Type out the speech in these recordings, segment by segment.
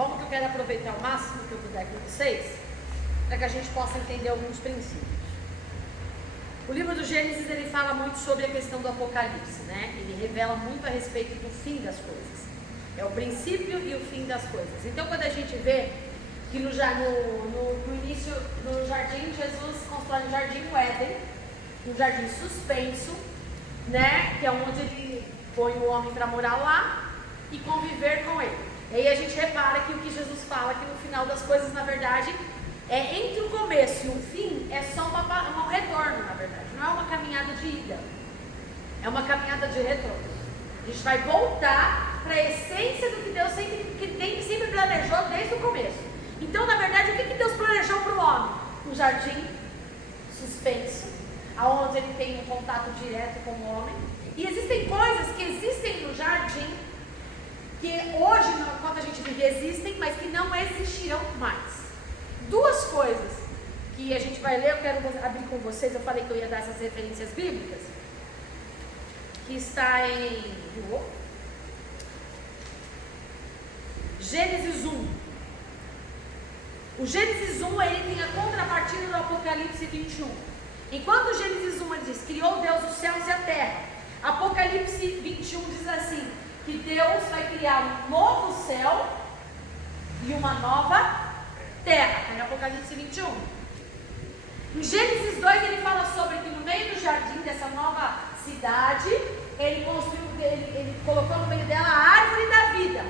Vamos que eu quero aproveitar o máximo que eu puder com vocês, para que a gente possa entender alguns princípios. O livro do Gênesis, ele fala muito sobre a questão do Apocalipse, né? Ele revela muito a respeito do fim das coisas. É o princípio e o fim das coisas. Então, quando a gente vê que no início do jardim, Jesus constrói um jardim no Éden, um jardim suspenso, né? Que é onde ele põe o homem para morar lá e conviver com ele. E aí a gente repara que o que Jesus fala, que no final das coisas, na verdade, entre o começo e o fim, é só um retorno, na verdade. Não é uma caminhada de ida, é uma caminhada de retorno. A gente vai voltar para a essência do que Deus sempre planejou desde o começo. Então, na verdade, o que Deus planejou para o homem? Um jardim suspenso, onde ele tem um contato direto com o homem. E existem coisas que existem no jardim, que hoje, enquanto a gente vive, existem, mas que não existirão mais. Duas coisas que a gente vai ler, eu quero abrir com vocês. Eu falei que eu ia dar essas referências bíblicas, que está em Gênesis 1. O Gênesis 1, ele tem a contrapartida do Apocalipse 21. Enquanto o Gênesis 1 ele diz, criou Deus os céus e a terra, Apocalipse 21 diz assim, que Deus vai criar um novo céu e uma nova terra, em Apocalipse 21. Em Gênesis 2 ele fala sobre que no meio do jardim dessa nova cidade, ele colocou no meio dela a árvore da vida.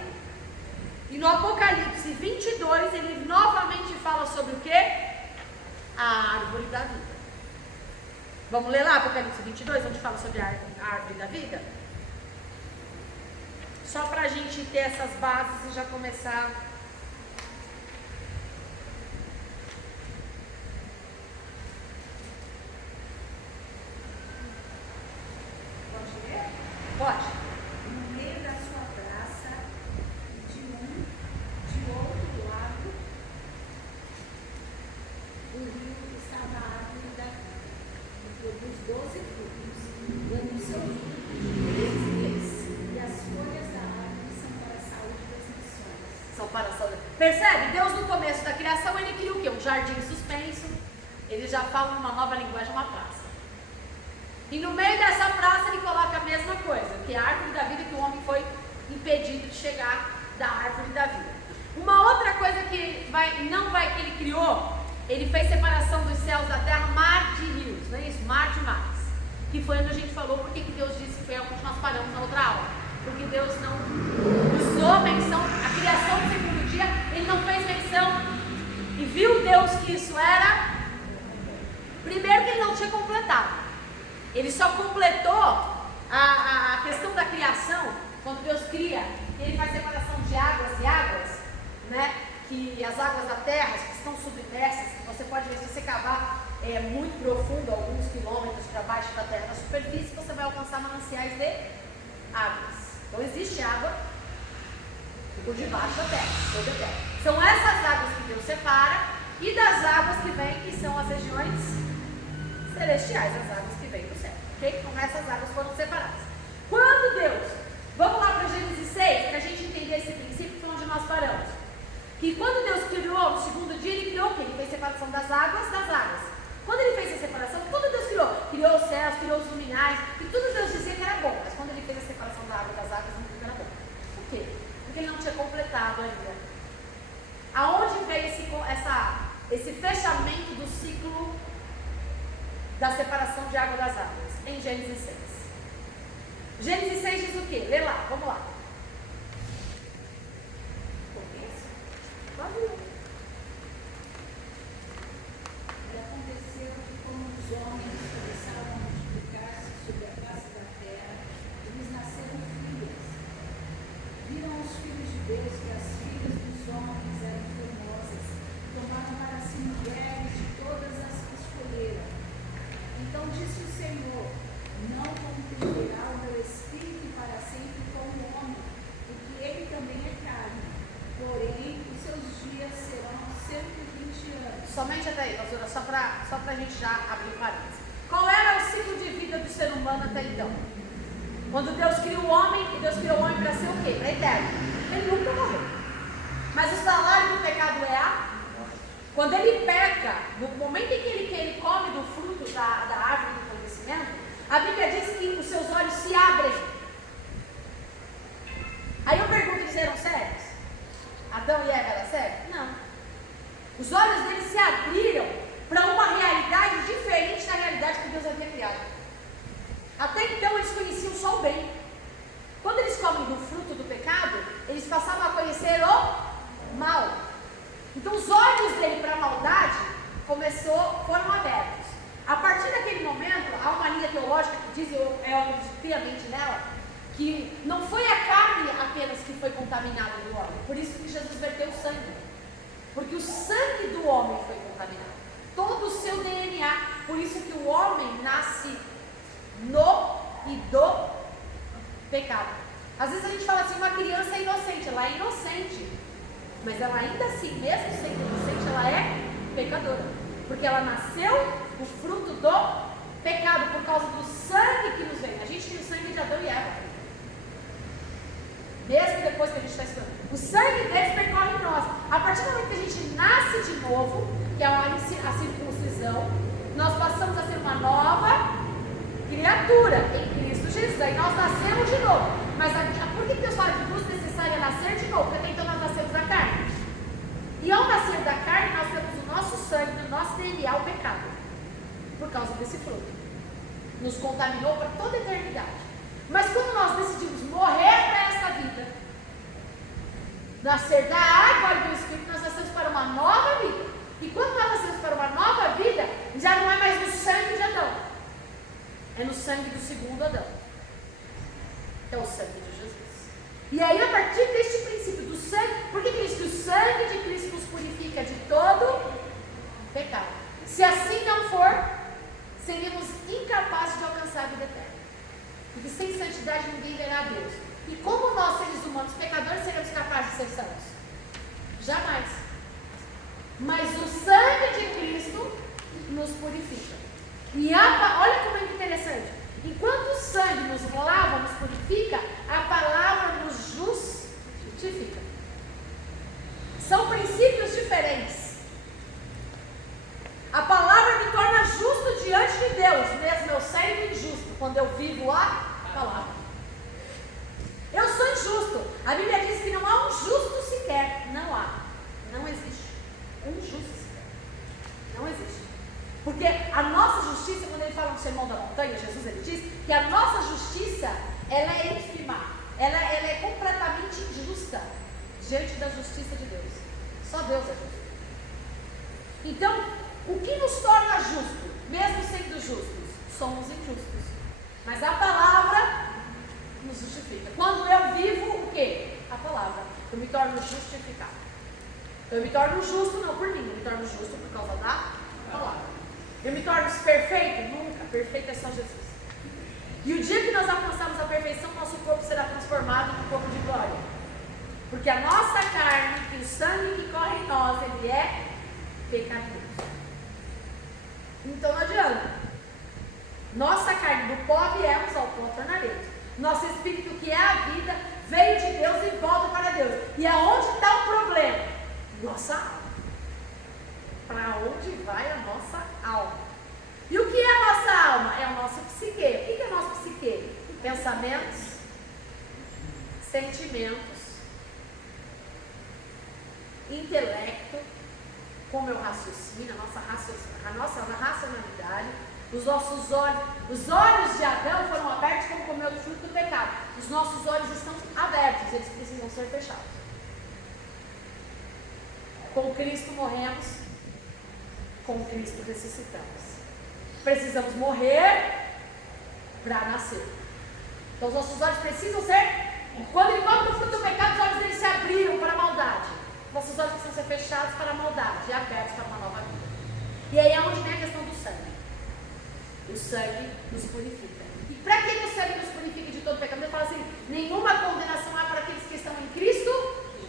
E no Apocalipse 22 ele novamente fala sobre o quê? A árvore da vida. Vamos ler lá Apocalipse 22, onde fala sobre a árvore da vida? Só para a gente ter essas bases e já começar. Pode ler? Pode. No meio da sua praça, de outro lado, o rio estava a árvore da vida, dos 12 frutos, dando seu fruto, e as folhas da árvore são para a saúde das nações. São para a saúde. Percebe? Deus no começo da criação, ele cria o quê? Um jardim suspenso. Ele já fala numa nova linguagem, uma praça. E no meio dessa praça ele coloca a mesma coisa, que é a árvore da vida, que o homem foi impedido de chegar da árvore da vida. Uma outra coisa que ele criou, ele fez separação dos céus da terra, mar de rios, não é isso? Mar de mares. Que foi onde a gente falou porque que Deus disse, foi onde nós paramos na outra aula. Porque Deus não, os homens são, a criação do segundo dia, ele não fez menção. E viu Deus que isso era, primeiro que ele não tinha completado. Ele só completou a questão da criação, quando Deus cria, ele faz separação de águas e águas, né? Que as águas da terra, que estão submersas, que você pode ver, se você cavar muito profundo, alguns quilômetros para baixo da terra, na superfície, você vai alcançar mananciais de águas. Então existe água por debaixo da terra, sobre a terra. São essas águas que Deus separa, e das águas que vêm, que são as regiões celestiais, as águas que vêm do céu, ok? Então essas águas foram separadas. Quando Deus, vamos lá para Gênesis 6, para a gente entender esse princípio, foi onde nós paramos. Que quando Deus criou, no segundo dia, ele criou o quê? Ele fez separação das águas. Quando ele fez a separação, tudo Deus criou. Criou os céus, criou os luminares, e tudo Deus dizia que era bom. Mas quando ele fez a separação da água das águas, não viu que era bom. Por quê? Porque ele não tinha completado ainda. Aonde veio esse fechamento do ciclo da separação de água das águas? Em Gênesis 6. Gênesis 6 diz o quê? Lê lá, vamos lá. Pode ler. E aconteceu que, como os homens começaram a multiplicar-se sobre a face da terra, eles nasceram filhas. Viram os filhos de Deus que as filhas dos homens eram formosas, tomaram para si mulheres de todas as que escolheram. Então disse o Senhor: não contenderá o meu espírito para sempre com o homem, porque ele também é carne. Porém, os seus dias serão 120 anos. Somente até aí, pastora, só para a gente já abrir parênteses. Qual era o ciclo de vida do ser humano até então? Quando Deus criou o homem, e Deus criou o homem para ser o quê? Para eterno. Ele nunca morreu. Mas os Quando ele peca, no momento em que ele come do fruto da árvore do conhecimento, a Bíblia diz que os seus olhos se abrem. Aí eu pergunto, eles eram cegos? Adão e Eva eram cegos? Não. Os olhos deles se abriram para uma realidade diferente da realidade que Deus havia criado. Até então eles conheciam só o bem. Quando eles comem do fruto do pecado, eles passavam a conhecer o mal. Então os olhos dele para a maldade foram abertos. A partir daquele momento, há uma linha teológica que diz, eu acredito piamente nela, que não foi a carne apenas que foi contaminada do homem. Por isso que Jesus verteu o sangue. Porque o sangue do homem foi contaminado. Todo o seu DNA. Por isso que o homem nasce no e do pecado. Às vezes a gente fala assim, uma criança é inocente. Ela é inocente. Mas ela ainda assim, mesmo sendo inocente, ela é pecadora. Porque ela nasceu o fruto do pecado, por causa do sangue que nos vem. A gente tem o sangue de Adão e Eva. Mesmo depois que a gente está estudando. O sangue deles percorre em nós. A partir do momento que a gente nasce de novo, que é a circuncisão, nós passamos a ser uma nova criatura em Cristo Jesus. Aí nós nascemos de novo. Mas por que Deus fala que vos necessário é nascer de novo? Porque até então nós nascemos da carne. E ao nascer da carne, nós temos o nosso sangue, no nosso DNA, o pecado. Por causa desse fruto. Nos contaminou para toda a eternidade. Mas quando nós decidimos morrer para esta vida, nascer da água e do Espírito, nós nascemos para uma nova vida. E quando nós nascemos para uma nova vida, já não é mais no sangue de Adão. É no sangue do segundo Adão. É o sangue de Jesus. E aí, a partir deste princípio do sangue, por que diz que o sangue de Cristo nos purifica de todo pecado? Se assim não for, seríamos incapazes de alcançar a vida eterna. Porque sem santidade ninguém verá a Deus. E como nós, seres humanos pecadores, seremos capazes de ser santos? Jamais. Mas o sangue de Cristo nos purifica. E olha como é interessante. Enquanto o sangue nos lava, nos purifica, a palavra nos justifica. São princípios diferentes. A palavra me torna justo diante de Deus, mesmo eu sendo injusto, quando eu vivo a palavra. Eu sou injusto. A Bíblia diz que não há um justo sequer. Não há. Não existe. Um justo sequer. Não existe. Porque a nossa justiça, quando ele fala no Sermão da Montanha, Jesus ele diz que a nossa justiça, ela é ínfima. Ela é completamente injusta diante da justiça de Deus. Só Deus é justo. Então, o que nos torna justo, mesmo sendo justos? Somos injustos. Mas a palavra nos justifica. Quando eu vivo o quê? A palavra. Eu me torno justificado. Eu me torno justo não por mim, eu me torno justo por causa da palavra. Eu me torno perfeito? Nunca. Perfeito é só Jesus. E o dia que nós alcançarmos a perfeição, nosso corpo será transformado em um corpo de glória. Porque a nossa carne e o sangue que corre em nós, ele é pecaminoso. Então não adianta. Nossa carne do pó viemos, ao pó tornaremos. Nosso espírito, que é a vida, veio de Deus e volta para Deus. E aonde está o problema? Nossa alma. Para onde vai a nossa alma? E o que é a nossa alma? É o nosso psique. O que é o nosso psique? Pensamentos, sentimentos, intelecto, como eu raciocino, a nossa racionalidade, os nossos olhos. Os olhos de Adão foram abertos como comeu do fruto do pecado. Os nossos olhos estão abertos, eles precisam ser fechados. Com Cristo morremos, com Cristo ressuscitamos. Precisamos morrer para nascer. Então os nossos olhos precisam ser, quando ele come do fruto do pecado, os olhos dele se abriram para a maldade. Nossos olhos precisam ser fechados para a maldade e abertos para uma nova vida. E aí é onde vem a questão do sangue. O sangue nos purifica. E para que o sangue nos purifica de todo pecado? Ele fala assim, nenhuma condenação há para aqueles que estão em Cristo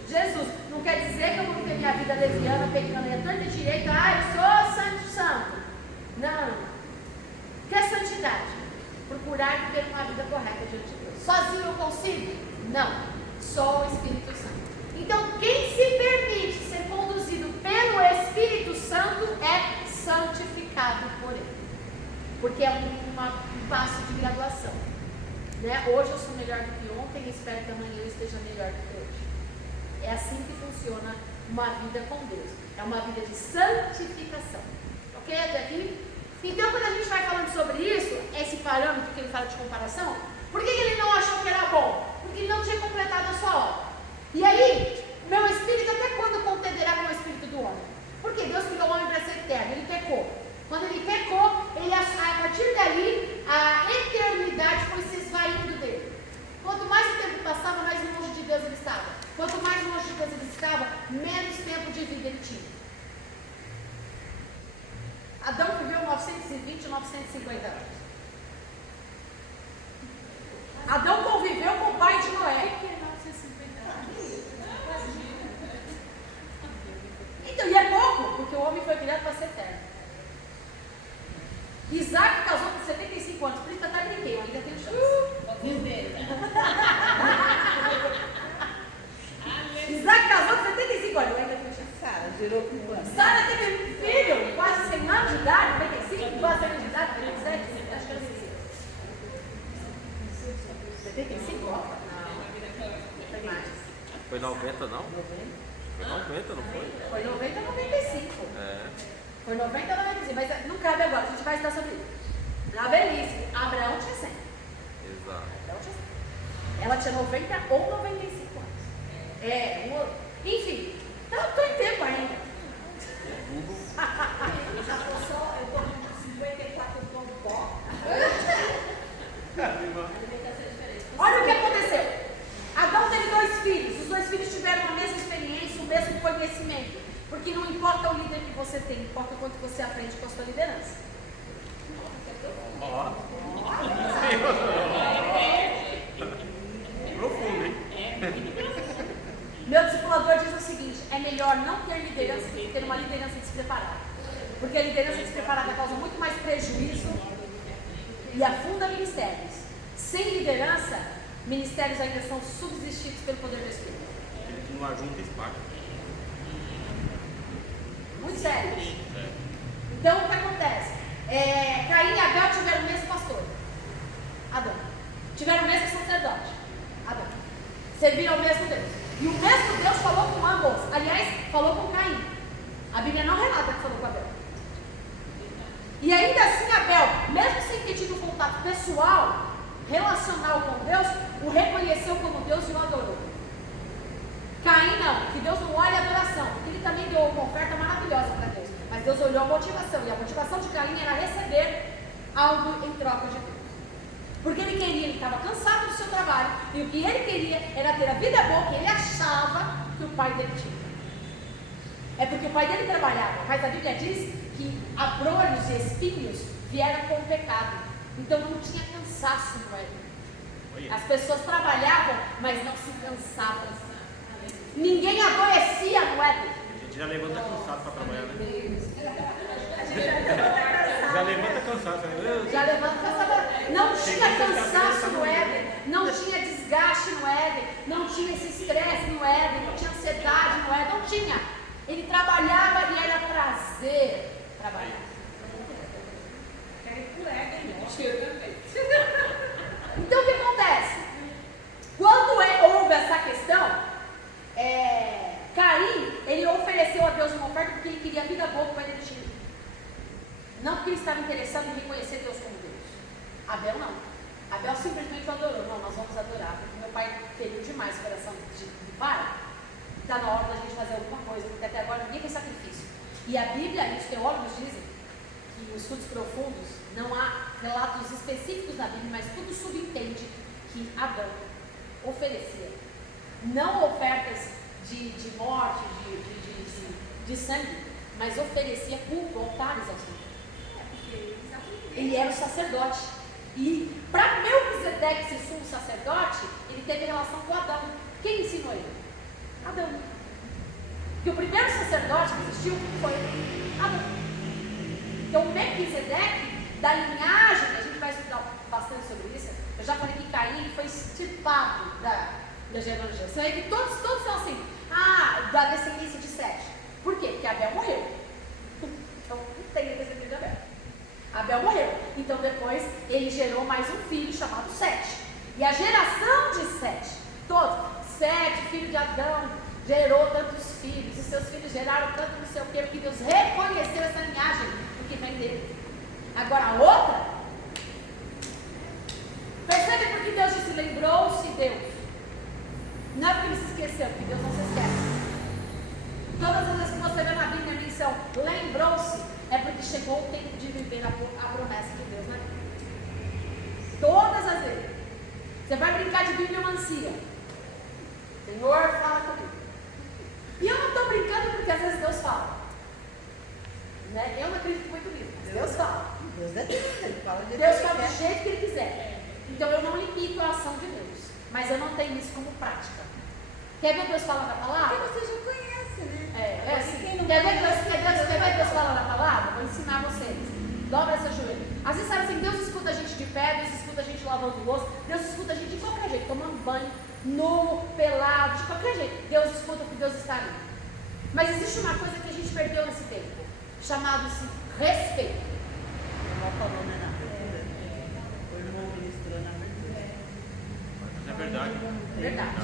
Jesus. Não quer dizer que eu vou viver minha vida leviana, pecando e torta direita, eu sou santo. Não. Quer santidade? Procurar viver uma vida correta diante de Deus. Sozinho eu consigo? Não. Só o Espírito Santo. Então, quem se permite ser conduzido pelo Espírito Santo Né? Hoje eu sou melhor do que ontem e espero que amanhã eu esteja melhor do que hoje. É assim que funciona uma vida com Deus. É uma vida de santificação. Ok? Até aqui? Então, quando a gente vai falando sobre isso, esse parâmetro que ele fala de comparação, por que ele não achou que era bom? Porque ele não tinha completado a sua obra. E aí, meu espírito até quando contenderá com o espírito do homem? Porque Deus criou o homem para ser eterno, ele pecou. Quando ele pecou, a partir dali, a eternidade foi se esvaindo dele. Quanto mais o tempo passava, mais longe de Deus ele estava. Quanto mais longe de Deus ele estava, menos tempo de vida ele tinha. Adão viveu 920, 950 anos. Adão conviveu com o pai de Noé. Então, e é pouco, porque o homem foi criado para ser eterno. Isaac casou com 75 anos, por isso que eu até brinquei, eu ainda tenho chance. Isaac casou com 75 anos, eu ainda tenho chance. Sara gerou com quanto? Sara teve um filho, quase 100 anos de idade, 95, quase 100 anos de idade, 97, acho que era 95. 75? Não, foi mais. Foi 90 não? 90? Foi 90, não foi? Foi 90 a 95. É. Foi 90 a 95, mas não cabe agora, a gente vai estudar sobre isso. Na velhice, Abraão tinha 100. Exato. Abraão tinha 100. Ela tinha 90 ou 95 anos. Enfim, então eu estou em tempo ainda. Eu já estou só, eu estou com 54 pontos pó. Olha o que aconteceu. Adão teve 2 filhos. Os 2 filhos tiveram a mesma experiência, o mesmo conhecimento. Porque não importa o líder que você tem, importa o quanto você aprende com a sua liderança. Profundo, hein? Meu discipulador diz o seguinte: é melhor não ter liderança do que ter uma liderança despreparada. Porque a liderança despreparada causa muito mais prejuízo e afunda ministérios. Sem liderança, ministérios ainda são subsistidos pelo poder do Espírito. Ele não ajunta espaço. Muito sério. Então o que acontece? Caim e Abel tiveram o mesmo pastor, Adão. Tiveram o mesmo sacerdote, Adão. Serviram ao mesmo Deus. E o mesmo Deus falou com ambos. Aliás, falou com Caim. A Bíblia não relata que falou com Abel. E ainda assim Abel, mesmo sem ter tido contato pessoal, relacional com Deus, o reconheceu como Deus e o adorou. Caim não, que Deus não olha a adoração, porque ele também deu uma oferta maravilhosa para Deus. Mas Deus olhou a motivação, e a motivação de Caim era receber algo em troca de Deus. Porque ele estava cansado do seu trabalho, e o que ele queria era ter a vida boa que ele achava que o pai dele tinha. É porque o pai dele trabalhava, mas a Bíblia diz que abrolhos e espinhos vieram com o pecado. Então não tinha cansaço no Éden. As pessoas trabalhavam, mas não se cansavam. Ninguém adoecia no Éden. A gente já levanta cansado para trabalhar, né? Já levanta cansado. Já levanta cansado. Não tinha cansaço no Éden. Não tinha desgaste no Éden. Não tinha esse estresse no Éden. Não tinha ansiedade no Éden. Não tinha. Ele trabalhava e era prazer trabalhar. Então o que acontece? Quando houve essa questão, Caim, ele ofereceu a Deus uma oferta porque ele queria a vida boa que o pai dele tinha. Não porque ele estava interessado em reconhecer Deus como Deus. Abel não. Abel simplesmente o adorou. Não, nós vamos adorar, porque meu pai feriu demais o coração de pai. Está na hora da gente fazer alguma coisa, porque até agora ninguém fez sacrifício. E a Bíblia e os teólogos dizem que os estudos profundos, não há relatos específicos na Bíblia, mas tudo subentende que Adão oferecia não ofertas de morte, de sangue, mas oferecia culto, altares ao Senhor. Ele era o sacerdote. E para Melquisedeque ser sumo sacerdote, ele teve relação com Adão. Quem ensinou ele? Adão. Porque o primeiro sacerdote que existiu foi Adão. Então Melquisedeque, da linhagem, a gente vai estudar bastante sobre isso. Eu já falei que Caim foi extirpado da genealogia. Você vê que todos são assim, da descendência de Sete. Por quê? Porque Abel morreu. Então não tem a descendência de Abel. Abel morreu. Então depois ele gerou mais um filho chamado Sete. E a geração de Sete, todos, Sete, filho de Adão, gerou tantos filhos, e seus filhos geraram tanto não sei o quê, porque Deus reconheceu essa linhagem, porque vem dele. Agora a outra, percebe porque Deus disse, lembrou-se Deus. Não é porque ele se esqueceu, porque Deus não se esquece. Todas as vezes que você vê na Bíblia a menção, lembrou-se, é porque chegou o tempo de viver a promessa de Deus, né? Todas as vezes. Você vai brincar de bibliomancia. Senhor, fala comigo. E eu não estou brincando porque às vezes Deus fala. Né? Eu não acredito muito nisso, mas Deus fala. Deus é Deus, ele fala de Deus fala do jeito que Ele quiser. Então eu não limito a ação de Deus. Mas eu não tenho isso como prática. Quer ver Deus falar na palavra? Porque você já conhece, né? É assim. Quer ver Deus falar na palavra? Vou ensinar vocês. Dobra essa joelho. Às vezes sabe assim, Deus escuta a gente de pé, Deus escuta a gente lavando o rosto, Deus escuta a gente de qualquer jeito, tomando banho, nu, pelado, de qualquer jeito. Deus escuta porque Deus está ali. Mas existe uma coisa que a gente perdeu nesse tempo, chamado-se respeito. O irmão falou, né, na abertura? O irmão ministrou na abertura. Mas é verdade. Verdade.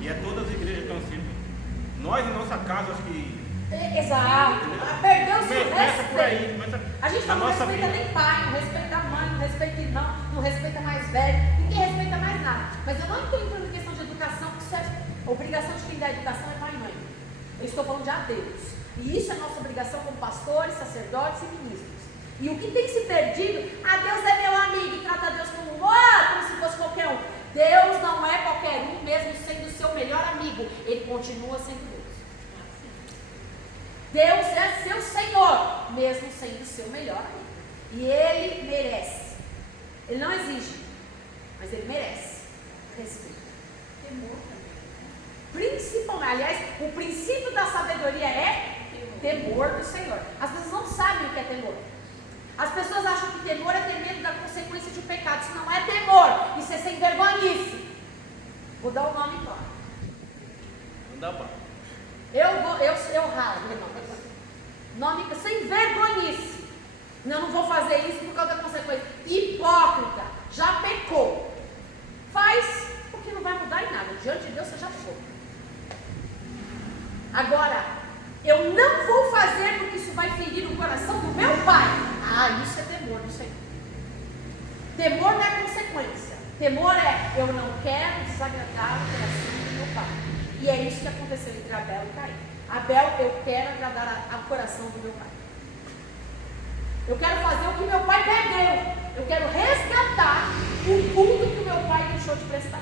E é todas as igrejas que estão assim. Nós, em nossa casa, acho que. Exato. Perdeu-se o Começa por aí. respeito. Começa A gente na não nossa respeita vida. nem pai, não respeita a mãe, não respeita irmão, não respeita mais velho, ninguém respeita mais nada. Mas eu não estou entrando em questão de educação, porque isso é obrigação de quem dá educação é pai e mãe. Eu estou falando de adeus. E isso é nossa obrigação como pastores, sacerdotes e ministros. E o que tem se perdido, Deus é meu amigo e trata Deus como se fosse qualquer um. Deus não é qualquer um, mesmo sendo o seu melhor amigo. Ele continua sendo Deus. Deus é seu Senhor, mesmo sendo seu melhor amigo. E Ele merece. Ele não exige, mas Ele merece respeito. Temor também. Principalmente, aliás, o princípio da sabedoria é temor do Senhor. As pessoas não sabem o que é temor. As pessoas acham que temor é ter medo da consequência de um pecado. Isso não é temor, isso é sem vergonhice. Vou dar o nome claro. Não dá pra. Eu ralo, irmão. Nome sem vergonhice. Não vou fazer isso por causa da consequência. Hipócrita, já pecou. Faz, porque não vai mudar em nada. Diante de Deus você já pecou. Agora, eu não vou fazer porque isso vai ferir o coração do meu pai. Isso é temor do Senhor. Temor não é consequência. Temor é, eu não quero desagradar o coração do meu pai. E é isso que aconteceu entre Abel e Caim. Abel, eu quero agradar o coração do meu pai. Eu quero fazer o que meu pai perdeu. Eu quero resgatar o culto que o meu pai deixou de prestar.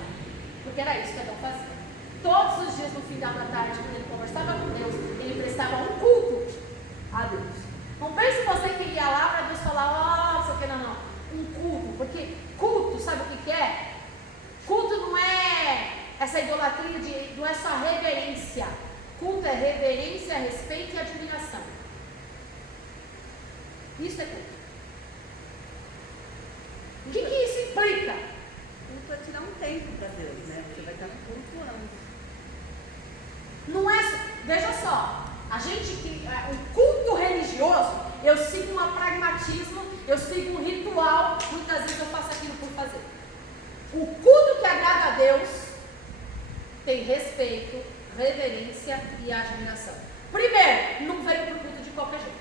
Porque era isso que Adão fazia. Todos os dias no final da tarde, quando ele conversava com Deus, ele prestava um culto a Deus. Não pense você que ele ia lá para Deus falar, não sei o que, não. Um culto, porque culto, sabe o que é? Culto não é essa idolatria, não é só reverência. Culto é reverência, respeito e admiração. Isso é culto. O que isso implica? Culto é tirar um tempo para Deus, né? Você vai estar no culto antes. Não é, veja só, o culto religioso, eu sigo um pragmatismo, eu sigo um ritual, muitas vezes eu faço aquilo por fazer. O culto que agrada a Deus tem respeito, reverência e admiração. Primeiro, não venho para o culto de qualquer jeito.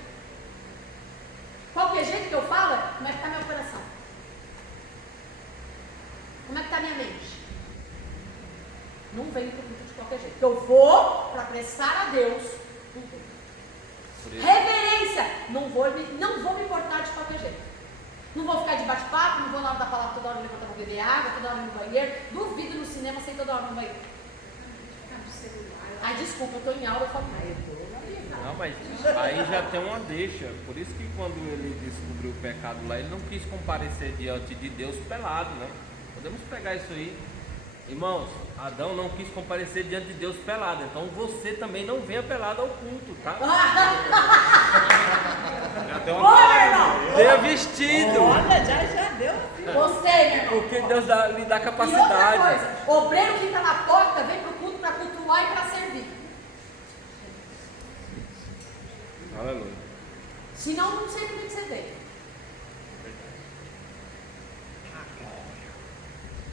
Qualquer jeito que eu falo, como é que está meu coração? Como é que está minha mente? Não venho para o culto de qualquer jeito. Eu vou para prestar a Deus um culto. Reverência. Não vou me importar de qualquer jeito. Não vou ficar de bate-papo, não vou na hora da palavra toda hora levantar para beber água, toda hora no banheiro. Duvido no cinema sem toda hora no banheiro. Ficar no celular. Ai, desculpa, eu estou em aula, eu falo mais. Não, mas aí já tem uma deixa. Por isso que quando ele descobriu o pecado lá, ele não quis comparecer diante de Deus pelado, né? Podemos pegar isso aí. Irmãos, Adão não quis comparecer diante de Deus pelado. Então você também não venha pelado ao culto, tá? Já tem Ô, uma meu irmão! Venha vestido. Olha, já deu assim. Gostei, meu irmão. Porque Deus lhe dá E outra capacidade. coisa, obreiro que está na porta vem para o culto para cultuar e para servir. Aleluia. Senão, não sei por que você veio.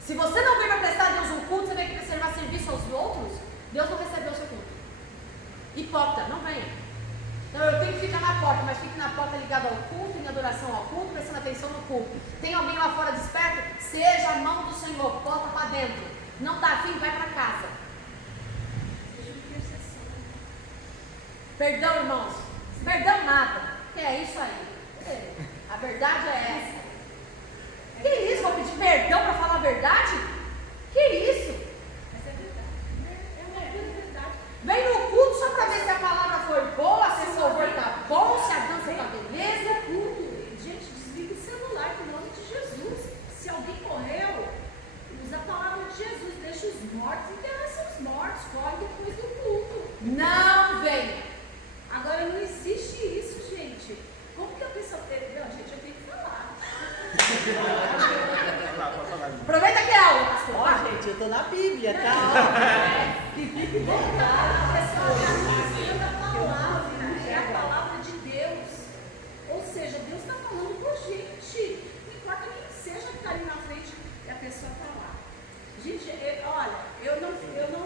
Se você não vem para prestar a Deus um culto, você vem aqui para servir serviço aos outros, Deus não recebeu o seu culto. Hipócrita, não venha. Não, eu tenho que ficar na porta, mas fique na porta ligado ao culto, em adoração ao culto, prestando atenção no culto. Tem alguém lá fora desperto? Seja a mão do Senhor, bota para dentro. Não está afim, vai para casa. Perdão, irmãos. Perdão nada. Que é isso aí. A verdade é essa. Que isso? Vou pedir perdão para falar a verdade? Que isso? Mas é verdade. É uma verdade. Vem no culto só para ver se a palavra foi boa, se o louvor está bom, se a dança está beleza. Tudo. Gente, desliga o celular em nome de Jesus. Se alguém morreu, usa a palavra de Jesus. Deixa os mortos, enterra seus mortos. Corre depois do culto. Não venha. Agora não existe isso, gente. Como que a pessoa teve? Não, gente, eu tenho que falar. Pode falar. Aproveita que é aula, pastor. Ó, gente, eu tô na Bíblia, tá? Ó. Que fique bem claro. A pessoa está a palavra, é a palavra de Deus. Ou seja, Deus está falando com a gente. Não importa quem seja que está ali na frente e a pessoa está lá. Gente, olha, eu não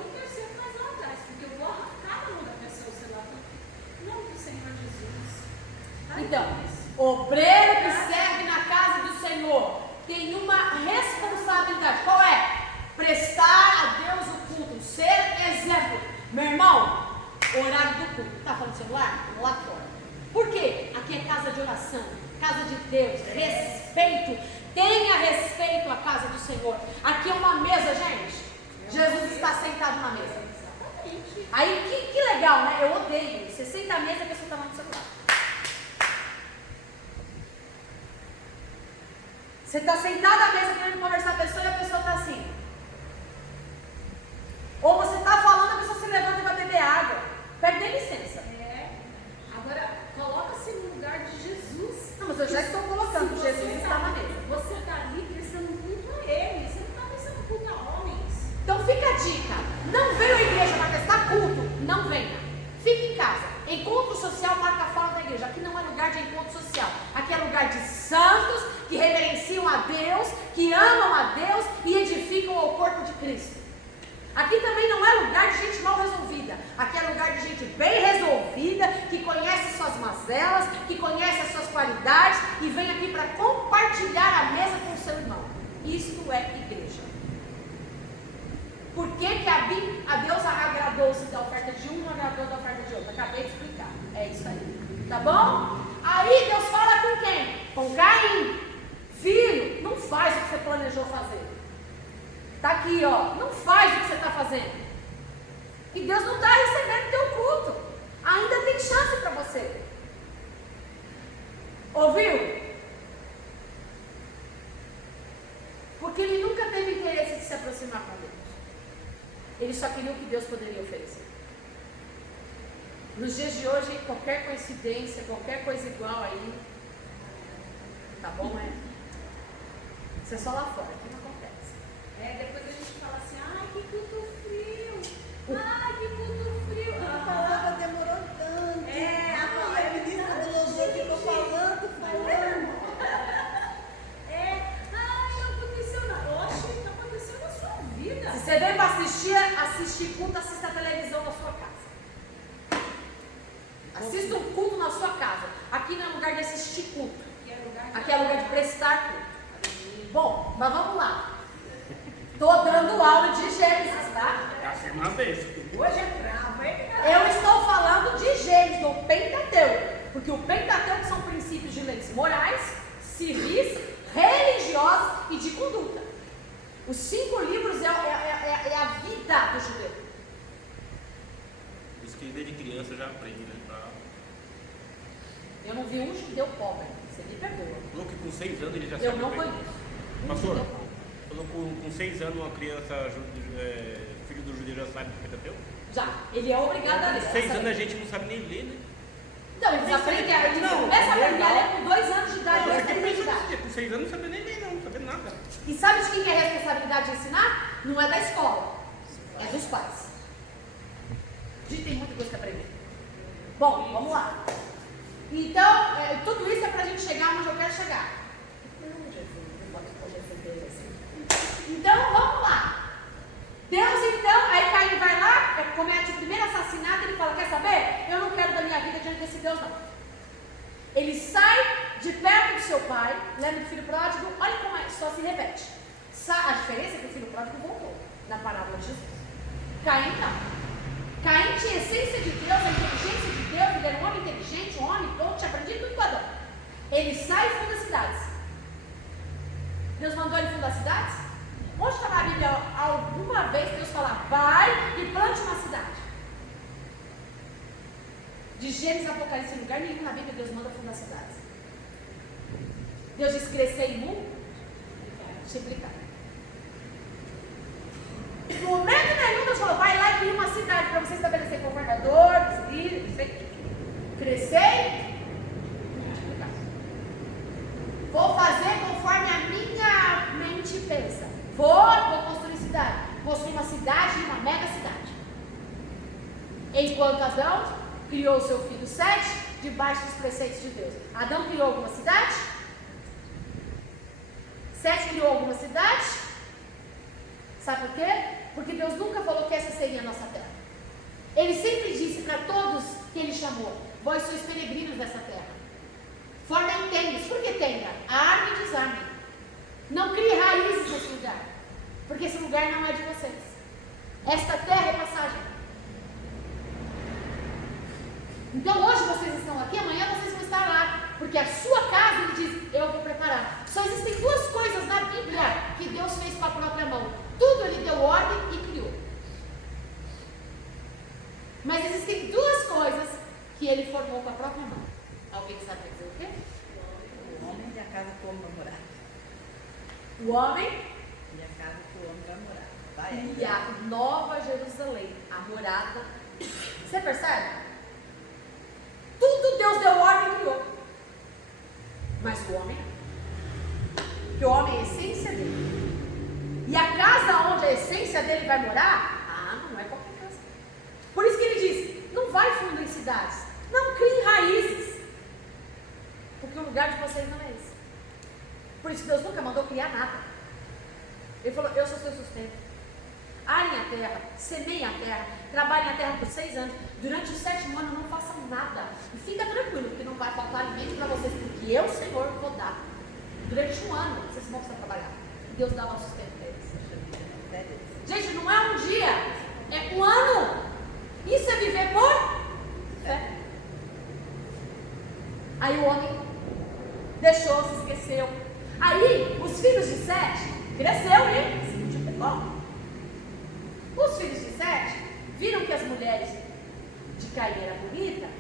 intercedo mais lá atrás, porque eu vou arrancar a mão da pessoa, sei lá, em nome do Senhor Jesus. Ai, Então, isso. obreiro que serve na casa do Senhor tem uma responsabilidade. Qual é? Prestar a Deus o culto, ser exemplo. Meu irmão, horário do culto. Tá falando celular? Lá fora. Por quê? Aqui é casa de oração, casa de Deus, respeito. Tenha respeito à casa do Senhor. Aqui é uma mesa, gente. Jesus está sentado na mesa. Exatamente. Aí, que legal, né? Eu odeio. Você senta à mesa e a pessoa está no celular. Você está sentado à mesa querendo conversar com a pessoa e a pessoa está assim. Ou você está falando, a pessoa se levanta e vai beber água. Pede licença. Agora, coloca-se no lugar de Jesus. Não, mas eu já estou colocando. Se Jesus você está na mesa. Você está ali prestando culto a Ele. Você não está prestando culto a homens. Então fica a dica. Não venha à igreja para prestar culto. Não venha. Fique em casa. Encontro social marca fora da igreja. Aqui não é lugar de encontro social. Aqui é lugar de santos que reverenciam a Deus, que amam a Deus e edificam ao corpo de Cristo. Aqui também não é lugar de gente mal resolvida. Aqui é lugar de gente bem resolvida, que conhece suas mazelas, que conhece as suas qualidades e vem aqui para compartilhar a mesa com o seu irmão. Isto é igreja. Por que a Deus agradou-se da oferta de um e não agradou da oferta de outro? Acabei de explicar. É isso aí. Tá bom? Aí Deus fala com quem? Com Caim. Filho, não faz o que você planejou fazer. Está aqui, ó. Não faz o que você está fazendo. E Deus não está recebendo teu culto. Ainda tem chance para você. Ouviu? Porque ele nunca teve interesse de se aproximar com Deus. Ele só queria o que Deus poderia oferecer. Nos dias de hoje, qualquer coincidência, qualquer coisa igual aí, tá bom, é? Isso é só lá fora, aqui não acontece. Depois a gente fala assim, ai, que culto frio. Ai, que culto frio. A palavra demorou tanto. A ministra do louvor ficou falando. Não aconteceu nada. Oxe, não aconteceu na sua vida. Se você vem para assistir culto, assista a televisão na sua casa. Assista um culto na sua casa. Aqui não é lugar de assistir culto. Aqui é lugar de prestar culto. Bom, mas vamos lá. Estou dando aula de Gênesis, tá? Tá sendo uma vez. Hoje é bravo, hein? Eu estou falando de Gênesis, do Pentateuco. Porque o Pentateuco são princípios de leis morais, civis, religiosas e de conduta. Os 5 livros é a vida do judeu. Isso que desde criança já aprende, né? Eu não vi um judeu pobre. Você me perdoa. Falou que com 6 anos ele já Eu sabe. não bem. conheço. Pastor, judeu pobre. falou que com 6 anos uma criança, filho do judeu, já sabe o Pentateuco? Já. Ele é obrigado a ler. 6 anos a gente não sabe nem ler, né? Então, eles aprendem, eles Não, começam a é aprender a legal. ler com 2 anos de idade. Você essa é que a pensa idade. desse jeito, com 6 anos não sabe nem ler, não sabe nada. E sabe de quem que é a responsabilidade de ensinar? Não é da escola, é dos pais. A gente tem muita coisa para aprender. Bom, vamos lá. Então, tudo isso é para a gente chegar onde eu quero chegar. Então, vamos lá. Deus, então, aí Caim vai lá, comete o primeiro assassinato, ele fala, quer saber? Eu não quero da minha vida diante desse Deus, não. Ele sai de perto do seu pai, lembra do filho pródigo? Olha como a história se repete. A diferença é que o filho pródigo voltou na parábola de Jesus. Caim não. Caim tinha a essência de Deus, a inteligência de Deus, ele era um homem inteligente, um homem todo, tinha aprendido tudo com Adão. Ele sai e funda cidades. Deus mandou ele fundar cidades? Onde está na Bíblia alguma vez Deus fala, vai e plante uma cidade? De Gênesis a Apocalipse, em lugar nenhum na Bíblia Deus manda fundar cidades. Deus diz crescer e multiplicar. No momento nenhum Deus falou, vai lá e cria uma cidade para você estabelecer governador, líder, crescer e multiplicar. Vou fazer conforme a minha mente pensa. Vou construir cidade. Construir uma cidade e uma mega cidade. Enquanto Adão criou o seu filho Sete, debaixo dos preceitos de Deus. Adão criou alguma cidade? Sete criou alguma cidade? Sabe por quê? Porque Deus nunca falou que essa seria a nossa terra. Ele sempre disse para todos que ele chamou, vós sois peregrinos dessa terra. Formem tendas. Por que tenda? Arme e desarme. Não crie raízes nesse lugar, porque esse lugar não é de vocês. Esta terra é passagem. Então hoje vocês estão aqui, amanhã vocês vão estar lá, porque a sua casa, ele diz, eu vou preparar. Só existem duas coisas na Bíblia que Deus fez com a própria mão. Tudo ele deu ordem e criou. Mas existem duas coisas que ele formou com a própria mão. Alguém sabe dizer o quê? O homem e a casa que o homem vai morar. O homem E a casa que o homem vai morar. Vai e aí. a Nova Jerusalém, a morada. Você percebe? Tudo Deus deu ordem e criou. Mas o homem não. Porque o homem é a essência dele. E a casa onde a essência dele vai morar, não é qualquer casa. Por isso que ele diz, não vai fundo em cidades. Não crie raízes. Porque o lugar de vocês não é esse. Por isso Deus nunca mandou criar nada. Ele falou, eu sou seu sustento. Arem a terra, semeiem a terra, trabalhem a terra por 6 anos. Durante os 7º ano não façam nada. E fica tranquilo, porque não vai faltar alimento para vocês, porque eu, Senhor, vou dar. Durante 1 ano, vocês vão precisar trabalhar. E Deus dá o sustento para eles. Gente, não é um dia, é 1 ano. Isso é viver por fé. Aí o homem deixou, se esqueceu. Aí os filhos de Sete cresceu e se multiplicou. Os filhos de Sete viram que as mulheres de Caim eram bonitas.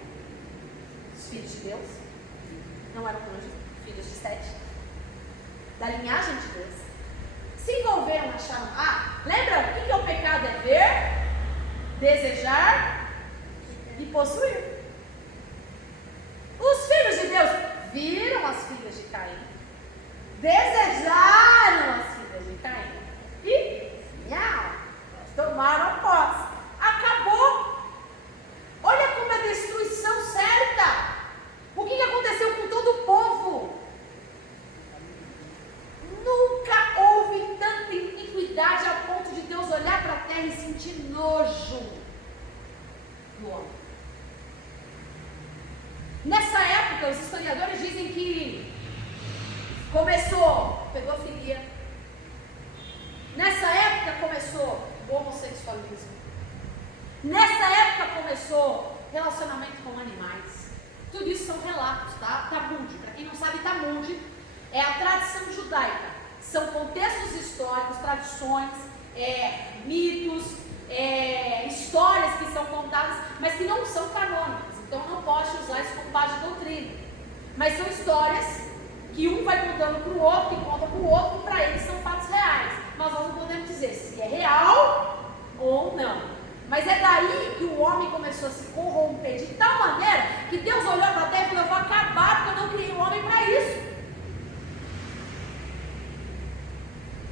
Os filhos de Deus não eram anjos, filhos de Sete, da linhagem de Deus. Se envolveram, acharam. Lembra? O que é o pecado? É ver, desejar e possuir. Os filhos de Deus viram as filhas de Caim, desejaram as filhas de Caim e tomaram posse. Acabou. Olha como é destruição certa. O que aconteceu com todo o povo? Nunca houve tanta iniquidade ao ponto de Deus olhar para a terra e sentir nojo do homem. Nessa época, os historiadores dizem que começou pedofilia. Nessa época começou o homossexualismo. Nessa época começou relacionamento com animais. Tudo isso são relatos, tá? Talmud. Para quem não sabe, Talmud é a tradição judaica. São contextos históricos, tradições, mitos, histórias que são contadas, mas que não são canônicas. Então não pode usar isso como base de doutrina. Mas são histórias que um vai contando para o outro, que conta para o outro, e para eles são fatos reais. Mas nós não podemos dizer se é real ou não. Mas é daí que o homem começou a se corromper de tal maneira que Deus olhou para a terra e falou: eu vou acabar porque eu não criei o homem para isso.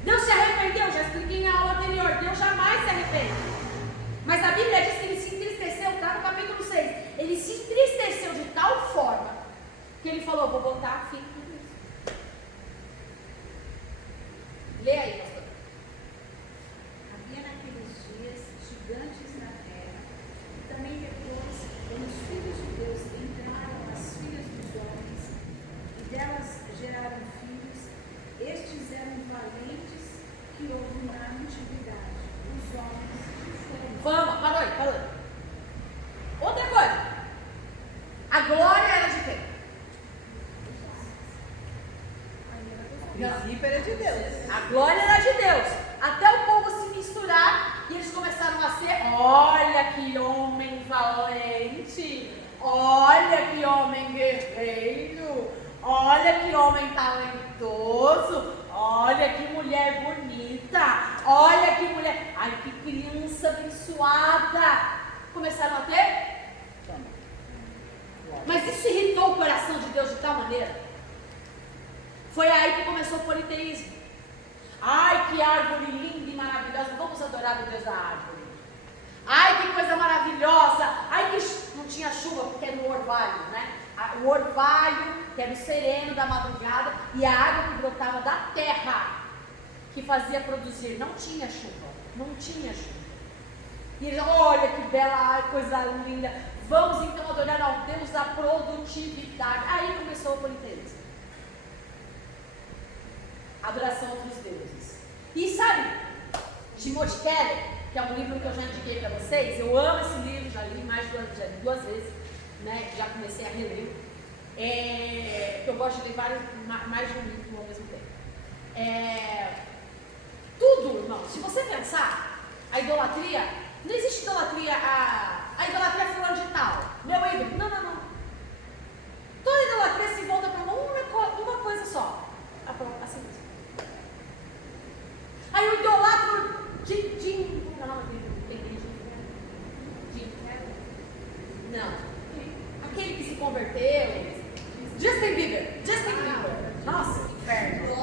Deus se arrependeu, já expliquei na aula anterior. Deus jamais se arrepende. Mas a Bíblia diz que ele se entristeceu, está no capítulo 6. Ele se entristeceu de tal forma que ele falou: vou botar fim em tudo isso. Lê aí, pastor. princípio era de Deus. A glória era de Deus. Até o povo se misturar e eles começaram a ser, olha que homem valente, olha que homem guerreiro, olha que homem talentoso, olha que mulher bonita, olha que mulher, ai que criança abençoada. Começaram a ter, mas isso irritou o coração de Deus de tal maneira. Foi aí que começou o politeísmo. Ai, que árvore linda e maravilhosa. Vamos adorar o Deus da árvore. Ai, que coisa maravilhosa. Ai, que não tinha chuva porque era o orvalho, né? O orvalho, que era o sereno da madrugada, e a água que brotava da terra, que fazia produzir. Não tinha chuva. Não tinha chuva. E eles, olha que bela coisa linda. Vamos então adorar ao Deus da produtividade. Aí começou o politeísmo. Adoração a outros deuses. E sabe, Timothy Keller, que é um livro que eu já indiquei para vocês, eu amo esse livro, já li mais de duas vezes, né? Já comecei a reler. Eu gosto de ler mais de um livro ao mesmo tempo. Tudo, irmão, se você pensar, a idolatria, não existe idolatria, a idolatria fulano de tal, meu ídolo, não. Toda idolatria se volta para uma coisa só, assim mesmo. Aí o idolatro como é o nome dele? Não. Aquele que se converteu. Justin Bieber. Nossa, que inferno.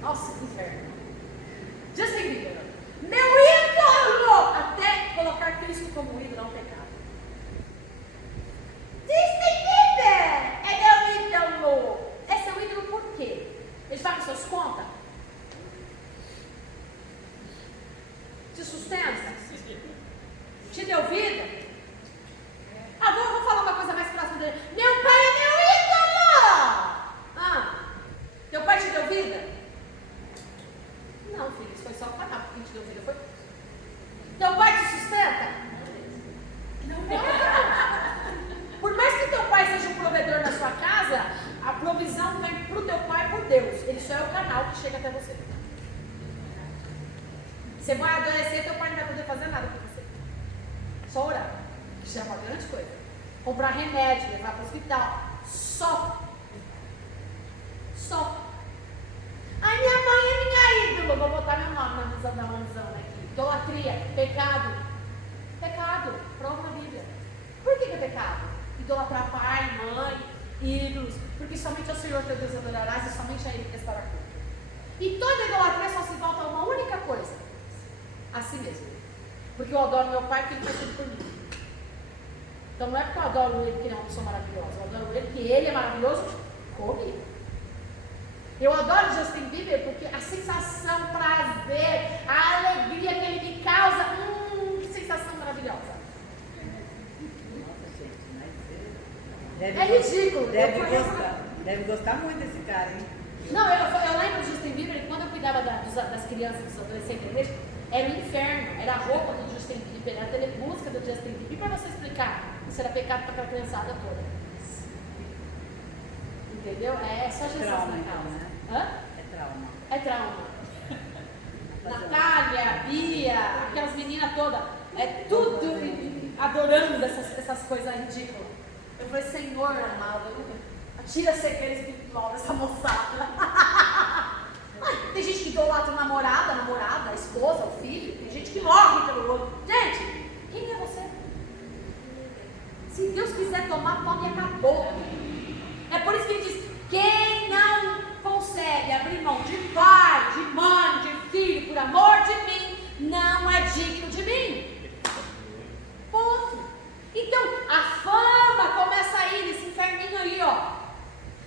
Nossa, que inferno. Justin Bieber. Meu ídolo! Até colocar Cristo como ídolo é um pecado. Justin Bieber é meu ídolo. É seu ídolo por quê? Ele paga suas contas? Te sustenta? Te deu vida? Vou falar uma coisa mais próxima dele. Meu pai é meu ídolo! Teu pai te deu vida? Não, filho, isso foi só o canal. Quem te deu vida foi. Teu pai te sustenta? Não. Por mais que teu pai seja um provedor na sua casa, a provisão vem pro teu pai por Deus. Ele só é o canal que chega até você. Você vai adoecer, teu pai não vai poder fazer nada por você. Só orar. Isso é uma grande coisa. Comprar remédio, levar para o hospital. Só. Ai, minha mãe é minha ídolo. Vou botar meu nome na manzão aqui. Idolatria, pecado. Pecado, prova na Bíblia. Por que é pecado? Idolatrar pai, mãe, ídolos. Porque somente ao Senhor teu Deus adorarás e somente a Ele prestará culto. E toda idolatria só se volta a uma única coisa. A si mesmo. Porque eu adoro meu pai porque ele faz tudo por mim. Então não é porque eu adoro ele porque ele é uma pessoa maravilhosa. Eu adoro ele porque ele é maravilhoso comigo. Eu adoro Justin Bieber porque a sensação, o prazer, a alegria que ele me causa, que sensação maravilhosa. Nossa, gente, É ridículo. Deve gostar muito desse cara, hein? Não, eu lembro do Justin Bieber que quando eu cuidava das crianças, dos adolescentes da igreja, era o inferno, era a roupa do Justin Bieber, era a telebusca do Justin Bieber. E para você explicar, isso era pecado para aquela criançada toda. Entendeu? É só Jesus trauma, na então, causa. né? Hã? É trauma. É trauma. Natália, Bia, aquelas meninas todas, é tudo adorando essas coisas ridículas. Eu falei, Senhor amado, tira a cegueira espiritual dessa moçada. Tem gente que idolatra a namorada, a esposa, o filho. Tem gente que morre pelo outro. Gente, quem é você? Se Deus quiser tomar, tome e acabou. É por isso que ele diz, quem não consegue abrir mão de pai, de mãe, de filho, por amor de mim, não é digno de mim. Ponto. Então, a fama começa aí, nesse inferninho aí, ó.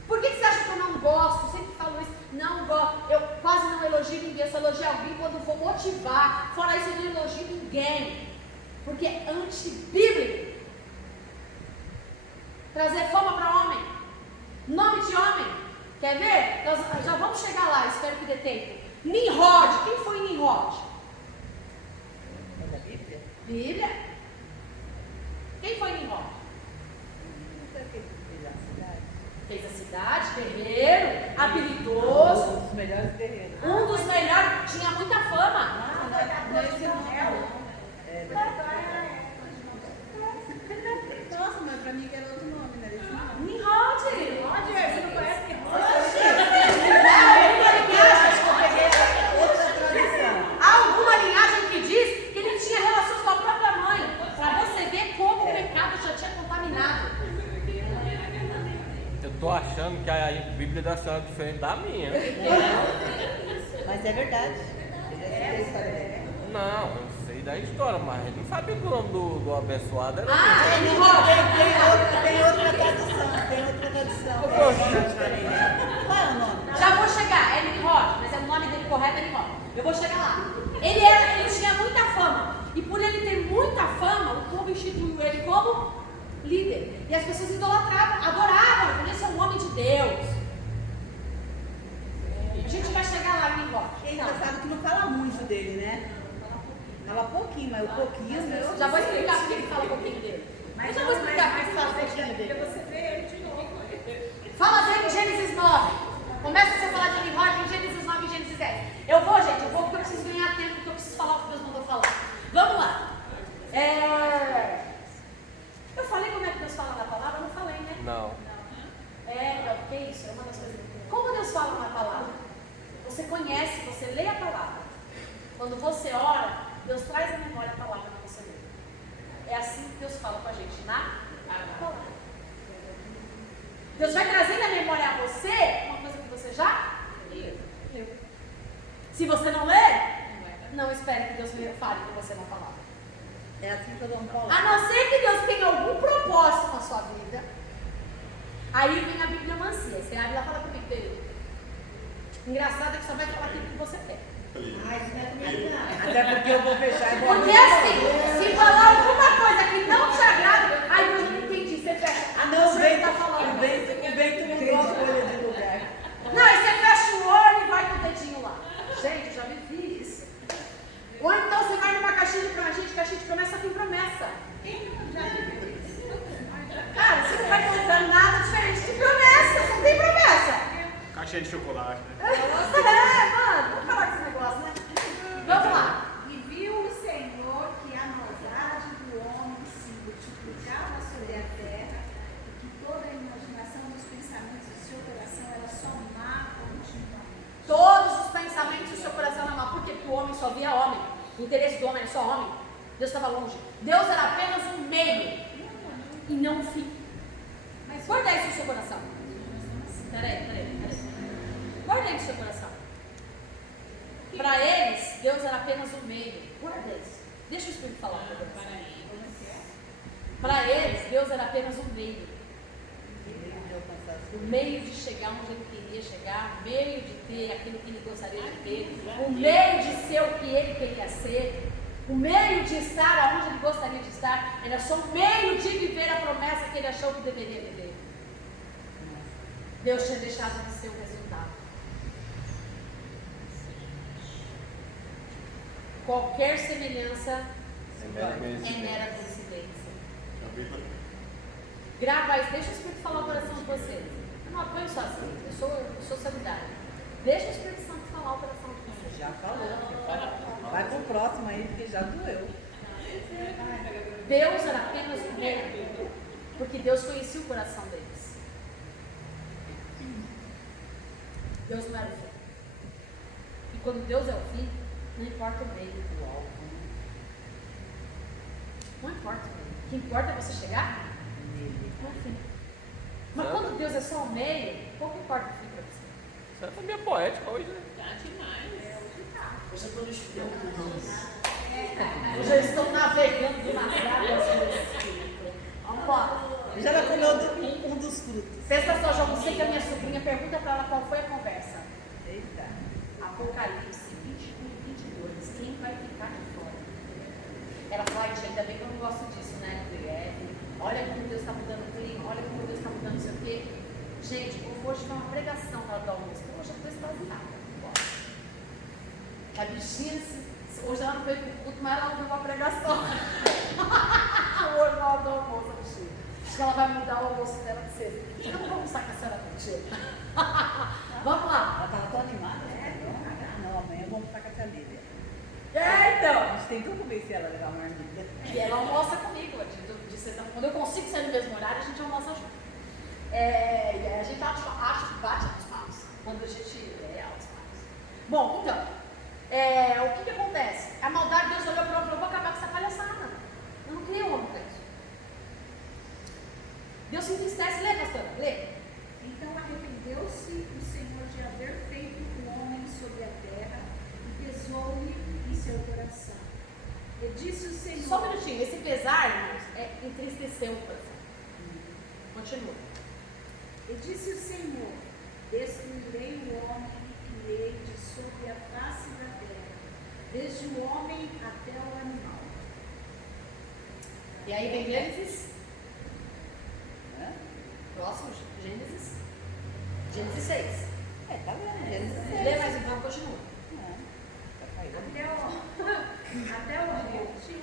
Por que você acha que eu não gosto? Eu sempre falo isso. Não gosto. Eu quase não elogio ninguém. Eu só elogio alguém quando vou motivar. Fora isso, eu não elogio ninguém. Porque é antibíblico. Trazer fama para homem. Nome de homem. Quer ver? Nós já vamos chegar lá. Espero que dê tempo. Nimrod. Quem foi Nimrod? É da Bíblia? Bíblia. Quem foi Nimrod? Não sei o que fez a cidade. Fez a cidade, guerreiro, habilidoso. Um dos melhores guerreiros. Um dos melhores, tinha muita fama. Não é esse nome, não. Nossa, mas pra mim que era outro nome, né? Esse nome. Nimrod. Você não conhece Nimrod? Outra tradição. Há alguma linhagem que diz que ele tinha relações com a própria mãe. Para você ver como o pecado já tinha contaminado. Eu tô achando que a Bíblia da senhora é diferente da minha. Mas é verdade. Não, eu sei da história, mas eu não sabia que o nome do abençoado era Ah, Nimrod. Nimrod. Tem outra tradição. Tem outra tradição. Qual é o nome? Já vou chegar, é Nimrod, mas o nome dele correto é Nimrod. Eu vou chegar lá. Ele tinha muita fama. E por ele ter muita fama, o povo instituiu ele como líder. E as pessoas idolatravam, adoravam. Ele é um homem de Deus. A gente vai chegar lá em Nimrod. É engraçado que não fala muito dele, né? Fala pouquinho, mas o pouquinho, meu. Já vou explicar por que ele fala um pouquinho dele. Mas já vou explicar por que ele fala um pouquinho dele. Você vê ele de novo. Fala dele em Gênesis 9. Começa você a falar de Nimrod em Gênesis 9 e Gênesis 10. Eu vou porque eu preciso ganhar tempo, porque eu preciso falar o que Deus mandou falar. Vamos lá. Eu falei como é que Deus fala na palavra? Eu não falei, né? Não. O que é isso? É uma das coisas. Como Deus fala na palavra? Você conhece, você lê a palavra. Quando você ora, Deus traz à memória a palavra que você lê. É assim que Deus fala com a gente, na palavra. Deus vai trazer na memória a você uma coisa que você já leu. Se você não ler, não espere que Deus fale com você na palavra. É assim que eu dou um pau. A não ser que Deus tenha algum propósito na sua vida, aí vem a bibliomancia. Você abre lá e fala comigo, Pedro. Engraçado é que só vai falar aquilo que você quer. Até porque eu vou fechar e vou Porque assim, se falar alguma coisa que não te agrada, aí eu não entendi, você fecha. Ah, não, você o vento tá falando. O vento mudou a folha de lugar. Não, aí você fecha o olho e vai com o dedinho lá. Gente, eu já vivi isso. Ou então você vai numa caixinha de promessa tem promessa. Cara, você não vai colocando nada diferente de promessa, não tem promessa. Caixinha de chocolate, né? Mano, vamos falar desse negócio, né? Vamos lá. E viu o Senhor que a maldade do homem se multiplicava sobre a terra e que toda a imaginação dos pensamentos do seu coração era só má continuamente. Todos os pensamentos do seu coração eram mal. Por quê? Porque o homem só via homem. O interesse do homem era só homem. Deus estava longe. Deus era apenas um meio e não um fim. Mas guarda isso no seu coração. Peraí. Guarda isso no seu coração. Para eles, Deus era apenas um meio. Guarda isso. Deixa o Espírito falar para você. Para eles, Deus era apenas um meio. O meio de chegar onde ele queria chegar, o meio de ter aquilo que ele gostaria de ter, o meio de ser o que ele queria ser, o meio de estar onde ele gostaria de estar, era só o meio de viver a promessa que ele achou que deveria viver. Deus tinha deixado de ser o resultado. Qualquer semelhança é mera coincidência. Grava isso, deixa o Espírito falar o coração de você. Eu não apoio só assim, eu sou solidário. Deixa o Espírito Santo falar o coração de você. Já falou. Vai pro próximo aí, porque já doeu. Deus era apenas um meio, porque Deus conhecia o coração deles. Deus não era o fim. E quando Deus é o fim, não importa o meio do alvo. Não importa o meio. O que importa é você chegar no fim. Mas quando Deus é só o meio, pouco importa o fim para você. Você tá meio poética hoje, né? Hoje eu estou no espião do Deus. Hoje eu estou navegando nas águas do Espírito. Vamos embora. Já ela comeu um dos frutos. Pensa só, João, você que é minha sobrinha, pergunta para ela qual foi a conversa. Eita. Apocalipse 21 e 22. Quem vai ficar de fora? Ela fala, ainda bem que eu não gosto disso, né? Olha como Deus está mudando o clima, olha como Deus está mudando não sei o quê. Gente, hoje foi uma pregação para dar almoço. Hoje eu estou extasiada. A bichinha, hoje ela não veio para o culto, mas ela ouviu uma pregação. Hoje na hora do almoço, a bichinha. que ela vai mudar o almoço dela de sexta. Eu não vou almoçar com a senhora mentira. Vamos lá. Ela estava tão animada, né? Não, amanhã vamos para a casa dele. Então. A gente tentou convencer ela a levar uma marmita. E ela almoça comigo, de sexta. Quando eu consigo sair no mesmo horário, a gente almoça junto. E aí a gente acha que bate nos papos. Quando a gente altos papos. Bom, então, o que acontece? A maldade, Deus olhou para ela e falou: vou acabar com essa palhaçada. Eu não criei um homem para isso. Deus se entristece. Lê, pastora, lê. Então arrependeu-se o Senhor de haver feito o homem sobre a terra e pesou-lhe em seu coração. E disse o Senhor... Só um minutinho, esse pesar, irmãos, entristeceu o coração. Continua. E disse o Senhor: destruirei o homem que criei de sobre a face da terra, desde o homem até o animal. E aí vem Gênesis. Hã? Próximo, Gênesis 6. Tá vendo? Gênesis Lê mais então, continua. Até o monte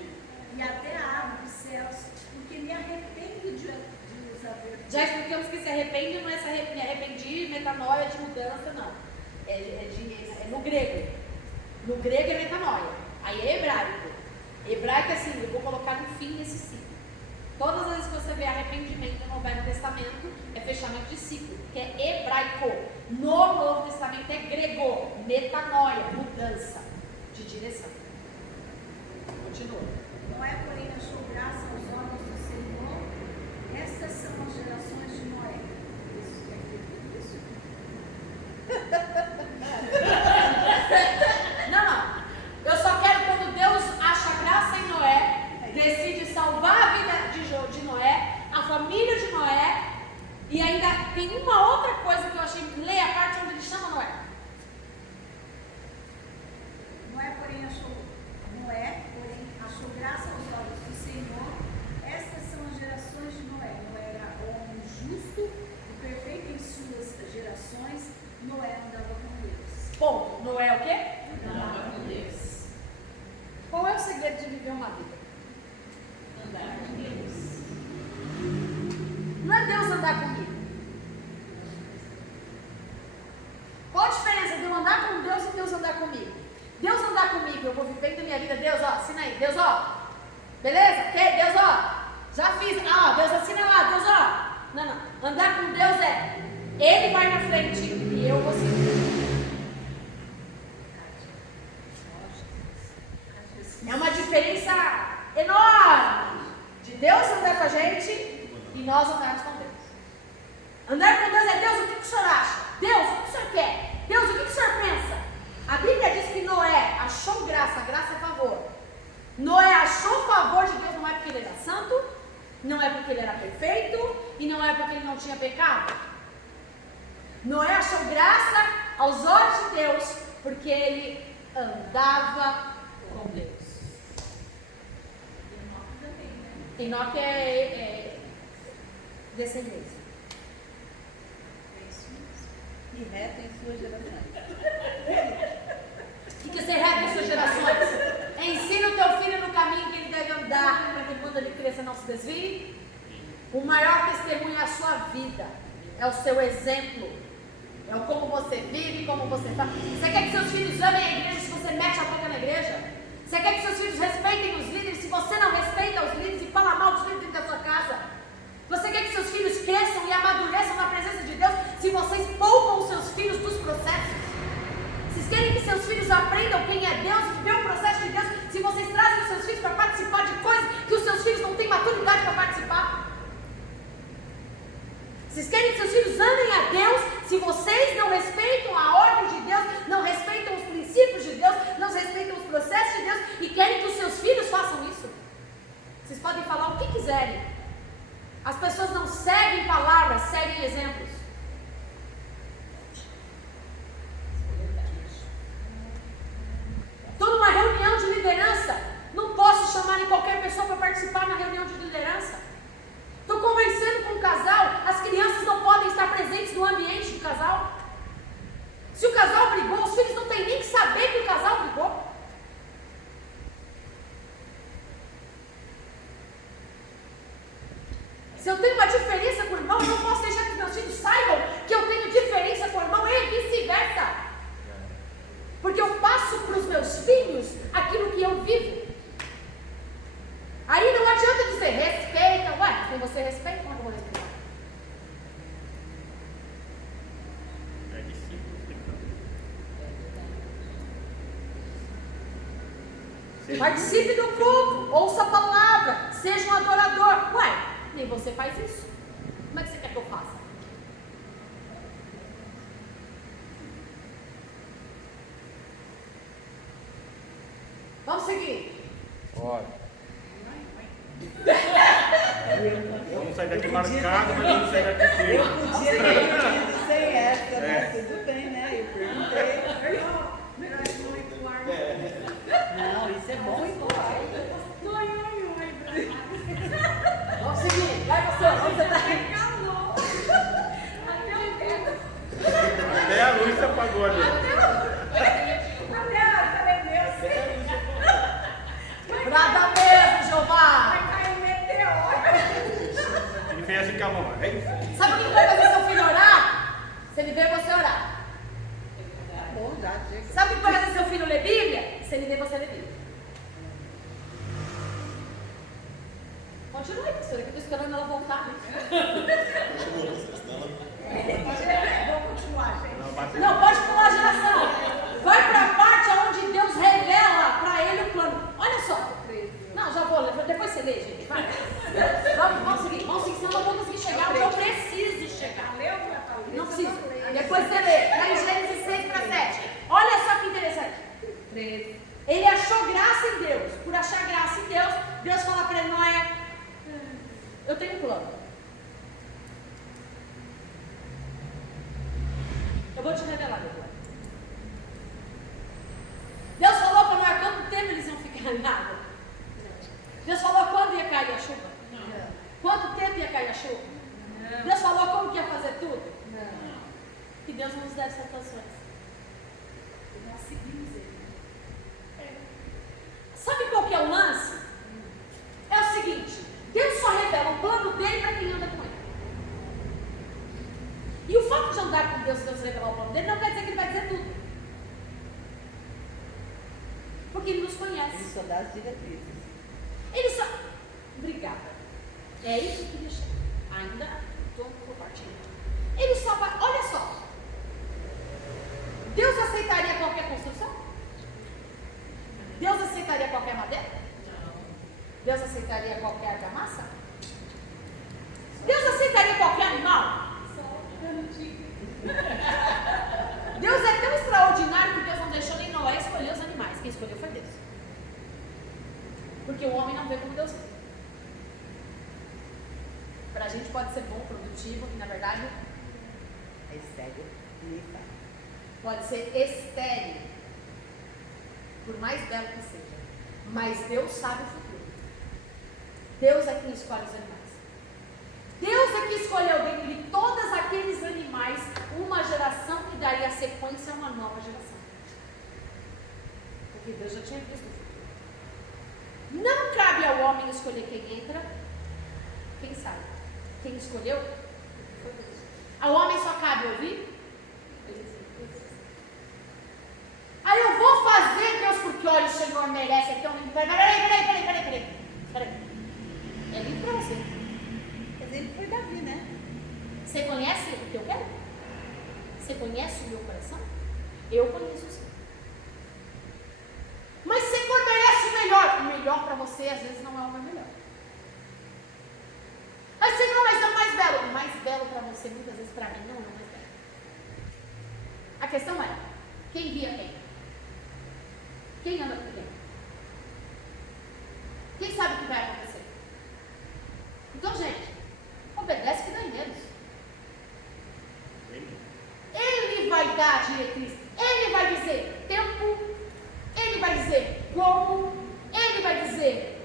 e até a árvore dos céus, porque me arrependo de os haver feito. Já explicamos que se arrepende não é se arrepender, metanoia de mudança, não. É no grego. No grego é metanoia. Aí é hebraico. Hebraico é assim, eu vou colocar no fim desse ciclo. Todas as vezes que você vê arrependimento no Velho Testamento, é fechamento de ciclo, que é hebraico. No Novo Testamento é grego, metanoia, mudança de direção. Continua. Noé, porém, achou graça aos olhos do Senhor. Estas são as gerações de Noé. Isso quer dizer isso? Não. Eu só quero quando Deus acha graça em Noé, decide salvar a vida de Noé, a família de Noé, e ainda tem uma outra coisa que eu achei, lê a parte onde ele chama Noé. Noé, porém, achou graça aos olhos do Senhor. Estas são as gerações de Noé. Noé era homem justo e perfeito em suas gerações. Noé andava com Deus. Ponto. Noé é o quê? Andava com Deus. Qual é o segredo de viver uma vida? Andar com Deus. Não é Deus andar comigo. Qual a diferença de eu andar com Deus e Deus andar comigo? Deus andar comigo, eu vou vivendo a minha vida. Deus, ó, assina aí. Deus, ó. Beleza? Ok? Deus, ó. Já fiz. Deus assina lá. Deus, ó. Não. Andar com Deus Ele vai na frente e eu vou seguir. É uma diferença enorme de Deus andar com a gente e nós andarmos com Deus. Andar com Deus é: Deus, o que o Senhor acha? Deus, o que o Senhor quer? Deus, o que o Senhor pensa? A Bíblia diz que Noé achou graça é favor. Noé achou favor de Deus não é porque ele era santo, não é porque ele era perfeito e não é porque ele não tinha pecado. Noé achou graça aos olhos de Deus porque ele andava com Deus. Enoque é descendência. E reto em suas gerações. O que ser reto em suas gerações? Ensina o teu filho no caminho que ele deve andar, para que quando ele cresça não se desvie. O maior testemunho é a sua vida, é o seu exemplo, é o como você vive, como você faz. Você quer que seus filhos amem a igreja se você mete a boca na igreja? Você quer que seus filhos respeitem os líderes se você não respeita os líderes e fala mal dos líderes da sua casa? Você quer que seus filhos cresçam e amadureçam na presença de Deus se vocês poupam os seus filhos dos processos? Vocês querem que seus filhos aprendam quem é Deus e viver o processo de Deus se vocês trazem os seus filhos para participar de coisas que os seus filhos não têm maturidade para participar? Vocês querem que seus filhos amem a Deus se vocês não respeitam a ordem de Deus, não respeitam os princípios de Deus, não respeitam os processos de Deus e querem que os seus filhos façam isso? Vocês podem falar o que quiserem. As pessoas não seguem palavras, seguem exemplos. Estou numa reunião de liderança, não posso chamar nem qualquer pessoa para participar na reunião de liderança. Estou conversando com um casal, as crianças não podem estar presentes no ambiente do casal. Se o casal brigou, os filhos não têm nem que saber que o casal brigou. eu tenho uma diferença com o irmão, eu não posso deixar que os meus filhos saibam que eu tenho diferença com o irmão e vice-versa. Porque eu passo para os meus filhos aquilo que eu vivo. Aí não adianta dizer, respeita. Ué, se você respeita, como é que eu vou respeitar? É discípulo, tem que Participe do culto, ouça a palavra, seja um adorador. Ué, nem você faz isso. Como é que você quer que eu faça? Vamos seguir. Olha. Vamos sair daqui marcado, mas vamos sair daqui firme. Eu podia ter ido sem essa, né? Tudo bem, né? Eu perguntei. Não, isso é bom e igual. Vamos seguir. Vai, pastor. Onde você está? Até a luz se apagou ali. Nada mesmo, Jeová. Ele fez assim com a mão. É isso. Sabe o que vai fazer seu filho orar? Se ele vê você orar. Bom, já chega. Sabe o que vai fazer seu filho ler Bíblia? Se ele vê você ler Bíblia. Continue, pastor, que eu estou esperando ela voltar. Não, pode pular a geração. Vai para a parte onde Deus revela para ele o plano. Olha só. Não, já vou ler. Depois você lê, gente. Vai. Vamos seguir, senão eu não vou conseguir chegar onde eu preciso chegar. Não preciso. Depois você lê. Está em Gênesis 6-7. Olha só que interessante. 13. Ele achou graça em Deus. Por achar graça em Deus, Deus fala para ele, Noé, eu tenho um plano. Eu vou te revelar meu plano. Deus falou para Noé quanto tempo eles iam ficar em água. Deus falou quando ia cair a chuva. Quanto tempo ia cair a chuva. Deus falou como que ia fazer tudo. E Deus não nos deve situações. Nós seguimos ele. Sabe qual que é o lance? É o seguinte, Deus só revela o plano dele para quem anda com ele. E o fato de andar com Deus, Deus revelar o plano dele, não quer dizer que ele vai dizer tudo. Porque ele nos conhece. Ele só dá as diretrizes. Ele só... Obrigada. É isso que eu queria chegar. Ainda estou compartilhando. Ele só vai... Olha só. Deus aceitaria qualquer construção? Deus aceitaria qualquer madeira? Deus aceitaria qualquer argamassa? Deus aceitaria qualquer animal? Deus é tão extraordinário que Deus não deixou nem Noé escolher os animais. Quem escolheu foi Deus. Porque o homem não vê como Deus vê. Para a gente pode ser bom, produtivo, e na verdade É estéril. pode ser estéril. Por mais belo que seja. Mas Deus sabe o futuro. Deus é quem escolhe os animais. Deus é que escolheu dentro de todos aqueles animais uma geração que daria sequência a uma nova geração. Porque Deus já tinha visto o futuro. Não cabe ao homem escolher quem entra, quem sai. Quem escolheu foi Deus. Ao homem só cabe ouvir. Aí eu vou fazer, Deus, porque olha, o Senhor merece. Então, peraí. É lindo para você. Mas ele foi Davi, né? Você conhece o que eu quero? Você conhece o meu coração? Eu conheço o seu. Mas se for merece o melhor para você às vezes não é o mais melhor. Mas Senhor, mas é o mais belo. O mais belo para você muitas vezes para mim não é o mais belo. A questão é, quem guia quem? Quem anda com quem? Quem sabe o que vai acontecer? Então, gente, obedece que dá em menos. Ele vai dar a diretriz, ele vai dizer tempo, ele vai dizer como, ele vai dizer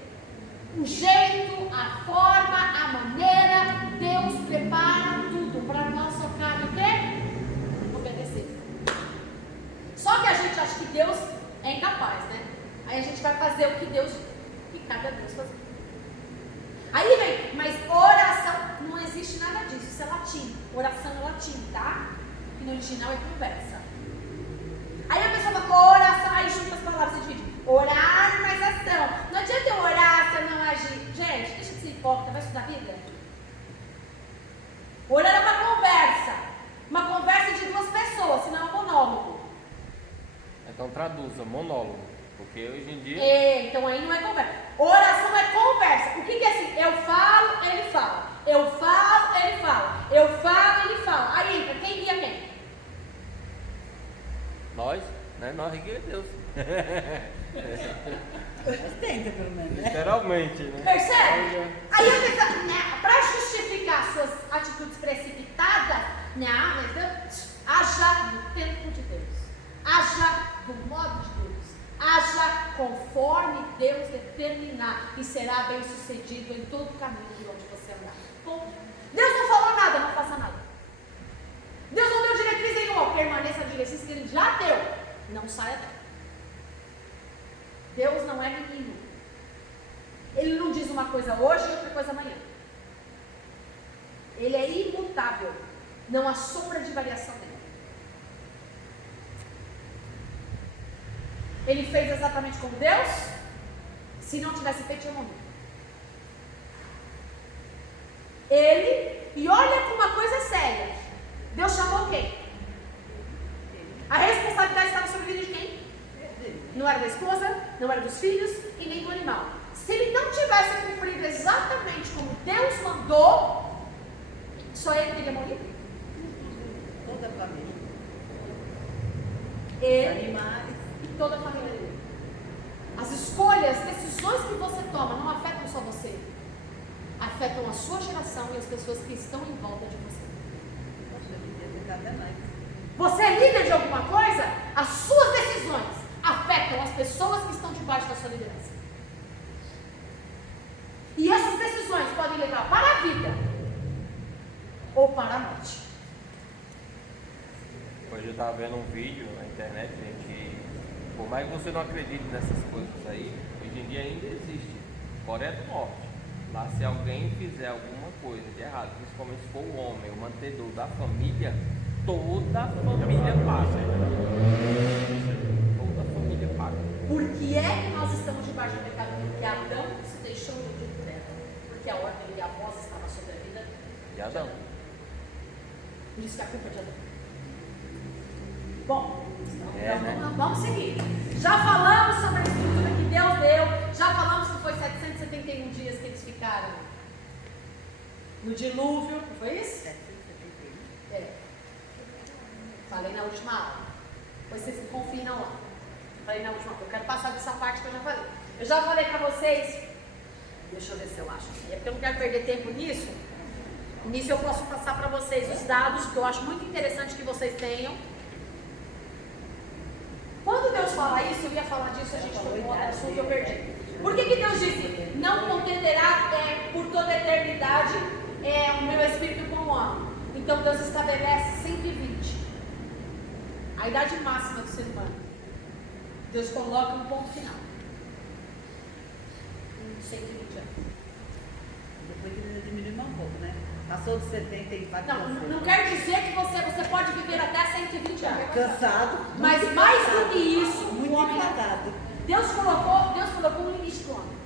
o jeito, a forma, a maneira. Deus prepara tudo para nós, só cabe o quê? Obedecer. Só que a gente acha que Deus é incapaz, né? Aí a gente vai fazer o que cabe a Deus fazer. Aí vem, mas oração latim. Oração é latim, tá? E no original é conversa. Aí a pessoa fala, oração, aí junta as palavras e divide. Orar mais ação. Não adianta eu orar se eu não agir. Gente, deixa de ser hipócrita, vai estudar a Bíblia? Orar é uma conversa. Uma conversa de duas pessoas, senão é um monólogo. Então traduza, monólogo. Porque hoje em dia. Então aí não é conversa. Oração é conversa. O que é assim? Eu falo, ele fala. Eu falo, ele fala. Eu falo, ele fala. Aí entra, quem guia quem? Nós, né? Nós guia Deus. Mas tenta pelo menos, né? Literalmente, né? Percebe? Aí a pessoa, né, para justificar suas atitudes precipitadas, não, haja no tempo de Deus. Haja do modo de Deus. Haja conforme Deus determinar e será bem sucedido em todo o caminho de onde você andar. Ponto. Deus não falou nada, não faça nada. Deus não deu diretriz nenhuma, permaneça na diretriz que Ele já deu. Não saia dela. Deus não é menino. Ele não diz uma coisa hoje e outra coisa amanhã. Ele é imutável. Não há sombra de variação nele. Ele fez exatamente como Deus. Se não tivesse feito, tinha morrido. E olha com uma coisa séria. Deus chamou quem? A responsabilidade estava sobre a vida de quem? Não era da esposa, não era dos filhos e nem do animal. Se ele não tivesse cumprido exatamente como Deus mandou, só ele teria morrido? Toda a família. Ele Animais. e toda a família dele. As escolhas, decisões que você toma não afetam só você. Afetam a sua geração e as pessoas que estão em volta de você. Poxa, eu devia ter cada mais. Você é líder de alguma coisa? As suas decisões afetam as pessoas que estão debaixo da sua liderança. E essas decisões podem levar para a vida ou para a morte. Hoje eu estava vendo um vídeo na internet, gente, que por mais que você não acredite nessas coisas aí, hoje em dia ainda existe. Coreia do Norte. Lá se alguém fizer alguma coisa de errado, principalmente se for o homem, o mantenedor da família, toda a família paga. Toda a família paga. Por que é que nós estamos debaixo do pecado? Porque Adão se deixou iludir por ela. Porque a ordem e a voz estava sobre a vida De Adão. Por isso que a culpa é de Adão. Bom, né? vamos seguir. Já falamos sobre a estrutura que Deus deu. Já falamos que foi 771 dias que eles ficaram no dilúvio. Não foi isso? 771. É. Falei na última aula. Depois vocês confinam lá. Falei na última aula. Eu quero passar dessa parte que eu já falei. Eu já falei pra vocês. Deixa eu ver se eu acho. É porque eu não quero perder tempo nisso. Nisso eu posso passar para vocês os dados que eu acho muito interessante que vocês tenham. Quando Deus fala isso, eu ia falar disso, a gente foi com outro assunto, eu perdi. Por que Deus disse, não contenderá por toda a eternidade o meu espírito com o homem? Então Deus estabelece 120. A idade máxima do ser humano. Deus coloca um ponto final. 120 anos. Depois ele diminuiu um pouco, né? Passou de 70 e vai Não quer dizer que você pode viver até 120 anos. cansado. Mas muito mais cansado, do que isso, muito o homem, enfadado. Deus colocou um limite para o homem.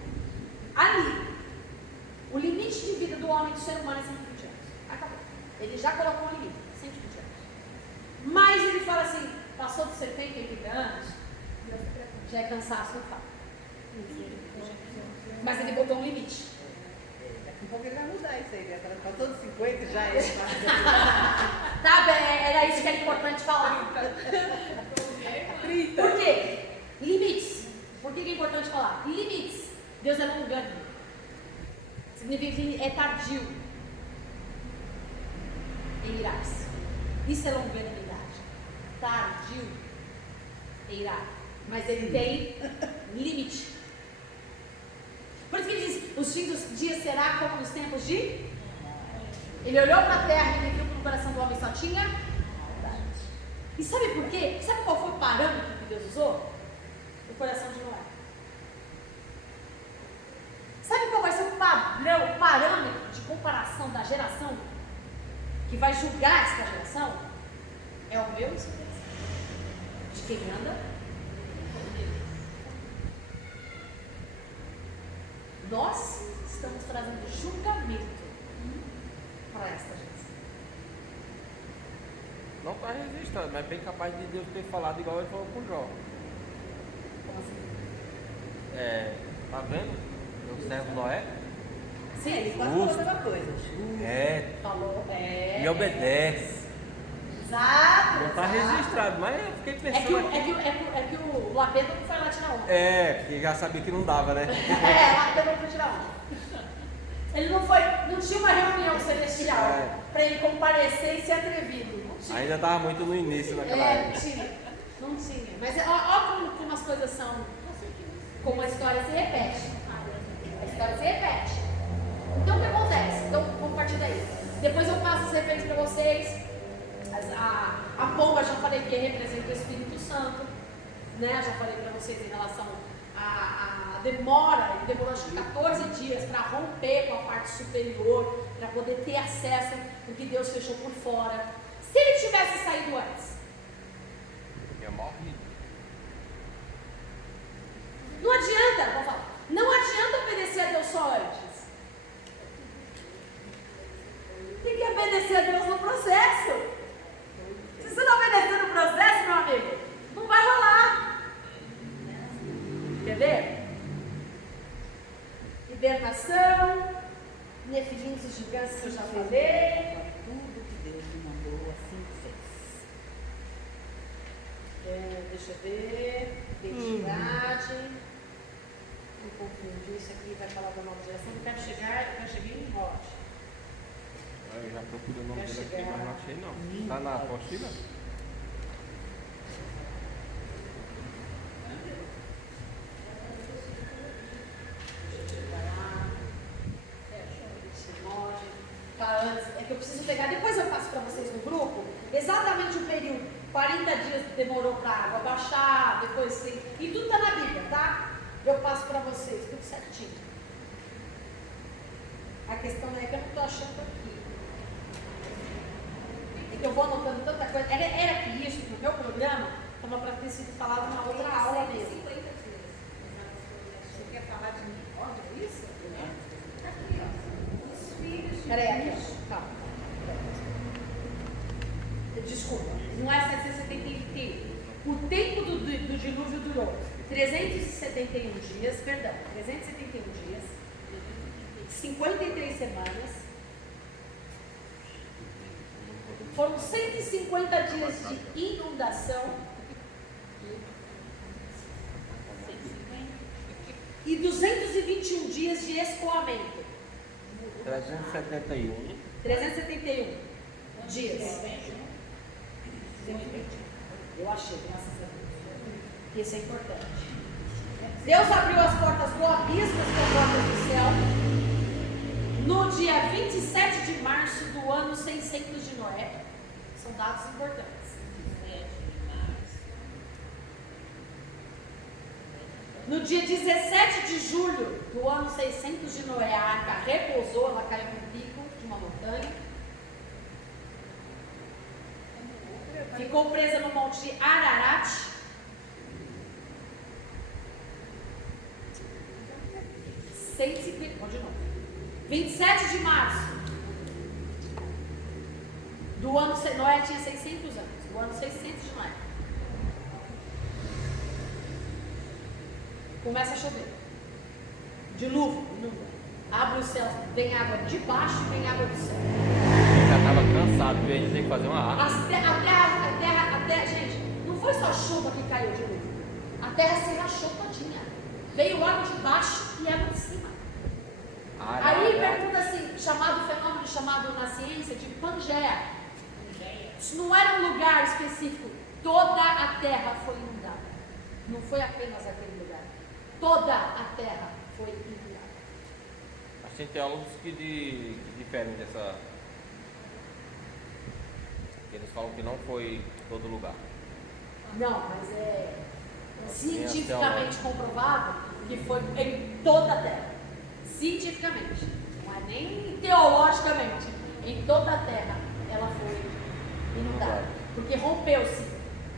Ali, o limite de vida do homem, do ser humano é 120 anos. Acabou. Ele já colocou um limite, 120 anos. Mas ele fala assim, passou de 70 e 80 anos, já é cansaço, não fala. Mas ele botou um limite. Daqui a pouco ele vai mudar isso aí, né? Passou de 50 já é. Tá bem, era isso que era importante falar. 30. Por quê? Limites. Por que é importante falar? Limites. Deus é longânimo. Significa que é tardio em irar-se. Isso é longanimidade. Tardio em irar. Mas ele tem limite. Por isso que ele diz, os fins dos dias será como nos tempos de... Ele olhou para a terra e ele viu que no coração do homem só tinha maldade. E sabe por quê? Sabe qual foi o parâmetro que Deus usou? O coração de Noé. Sabe qual vai ser o padrão, o parâmetro de comparação da geração que vai julgar esta geração é o meu e o seu Deus. De quem anda com Ele. Nós estamos trazendo julgamento para esta geração. Não está registrado, mas é bem capaz de Deus ter falado igual ele falou com Jó. Como assim? Tá vendo? Meu servo Noé? Sim, Ele quase falou a mesma coisa. falou. Me obedece. Exato. Não está exato. registrado, mas eu fiquei É pensando aqui. que o Lapeta não foi lá tirar onda. Porque já sabia que não dava, né? Lapeta não foi tirar onda. Ele não tinha uma reunião celestial para ele comparecer e ser atrevido. Não tinha. Ainda estava muito no início naquela época. Não tinha. Mas olha como as coisas são, como a história se repete. A história se repete. Então o que acontece? Então vamos partir daí. Depois eu passo as referências para vocês. A pomba já falei que representa o Espírito Santo, né? Já falei para vocês em relação à demora. Ele demorou acho que 14 dias para romper com a parte superior, para poder ter acesso ao que Deus fechou por fora. Se ele tivesse saído antes, Tinha morrido. não adianta, vou falar, não adianta obedecer a Deus só antes. Tem que obedecer a Deus no processo. Se você não obedecer no processo, meu amigo, não vai rolar. Quer ver? Hibernação, nefilins e gigantes que eu já falei. Tudo que Deus me mandou, assim fez. Deixa eu ver. Identidade. Me confundi. Isso aqui vai falar da nova geração. Eu quero chegar em Rod. Eu já procurei o nome dele aqui, mas não achei não. Tá na apostila? É que eu preciso pegar, depois eu passo para vocês no grupo, exatamente o período, 40 dias demorou para a água baixar, depois tem, e tudo está na Bíblia, tá? Eu passo para vocês, tudo certinho. A questão é que eu não estou achando aqui. É que eu vou anotando tanta coisa. Era que isso, no meu programa, estava para ter sido falado numa outra aula mesmo. 50 dias. Você quer falar de mim? Olha isso? Aqui, ó. Os filhos de Peraí, aqui, ó. Calma. Desculpa, não é 771. O tempo do dilúvio durou 371 dias, 53 semanas. Foram 150 dias de inundação. E 221 dias de escoamento. 371. 371 dias. Eu achei, graças a Deus. Isso é importante. Deus abriu as portas do abismo, as portas do céu, no dia 27 de março do ano 600 de Noé. São dados importantes. No dia 17 de julho do ano 600 de Noé, a arca repousou, ela caiu no pico de uma montanha. Ficou presa no monte Ararat. Vou de novo. 27 de março do ano... Noé tinha 600 anos. Do ano 600 de Noé. Começa a chover. Dilúvio, inunda. Abre o céu, vem água de baixo e vem água do céu. Eu já estava cansado, viu? A gente tem que fazer uma árvore. A terra, gente, não foi só chuva que caiu de novo. A terra se rachou todinha. Veio água de baixo e água de cima. Aí pergunta assim, fenômeno chamado na ciência de Pangeia. Isso não era um lugar específico. Toda a terra foi inundada. Não foi apenas aquele lugar. Toda a terra foi inundada. Mas tem teólogos que diferem dessa. Eles falam que não foi todo lugar. Não, mas é cientificamente comprovado que foi em toda a terra. Cientificamente. Não é nem teologicamente. Em toda a terra ela foi inundada. Porque rompeu-se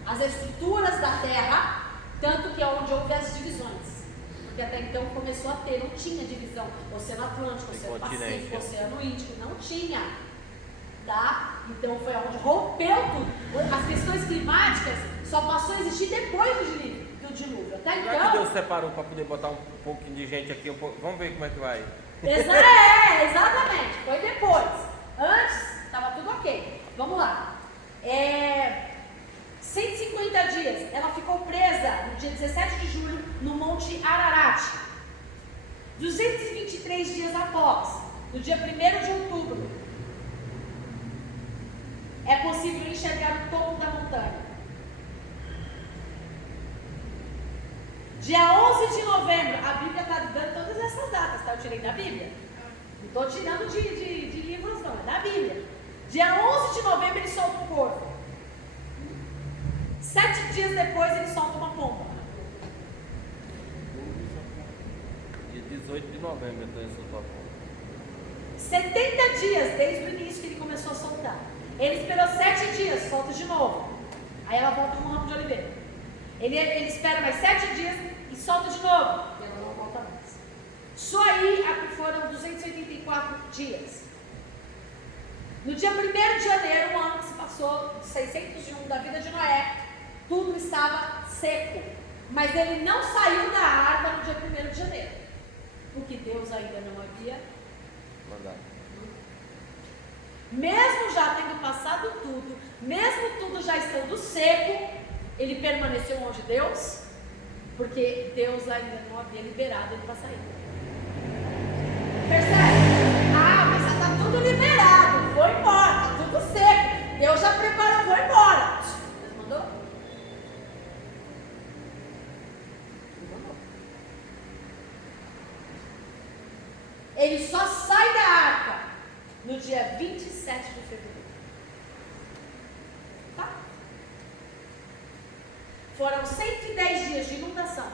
as estruturas da terra, tanto que é onde houve as divisões. Porque até então começou a ter, não tinha divisão. Oceano Atlântico, Oceano Pacífico, Oceano Índico, não tinha. Tá? Então foi onde rompeu tudo. As questões climáticas só passou a existir depois do dilúvio. Até Será então. que Deus separou para poder botar um pouquinho de gente aqui? Vamos ver como é que vai. Exatamente. Foi depois. Antes, estava tudo ok. Vamos lá. 150 dias. Ela ficou presa no dia 17 de julho no Monte Ararat. 223 dias após, no dia 1º de outubro, é possível enxergar o topo da montanha. Dia 11 de novembro, a Bíblia está dando todas essas datas, tá? Eu tirei da Bíblia. Não estou tirando de livros não, é da Bíblia. Dia 11 de novembro ele solta um corvo. 7 dias depois ele solta uma pomba. Dia 18 de novembro, então ele soltou a pomba. 70 dias desde o início que ele começou a soltar. Ele esperou 7 dias, solta de novo. Aí ela volta com um ramo de oliveira. Ele espera mais 7 dias e solta de novo. E ela não volta mais. Só aí aqui foram 284 dias. No dia 1º de janeiro, um ano que se passou, 601 da vida de Noé, tudo estava seco. Mas ele não saiu da arca no dia 1º de janeiro. Porque Deus ainda não havia Mandado. Mesmo já tendo passado tudo, mesmo tudo já estando seco, ele permaneceu onde Deus, porque Deus ainda não havia liberado ele para sair. Percebe? Ah, mas já está tudo liberado, vou embora, está tudo seco, Deus já preparou, vou embora. Deus mandou? Ele mandou. Ele só sai da arca no dia 27 de fevereiro. Tá? Foram 110 dias de inundação.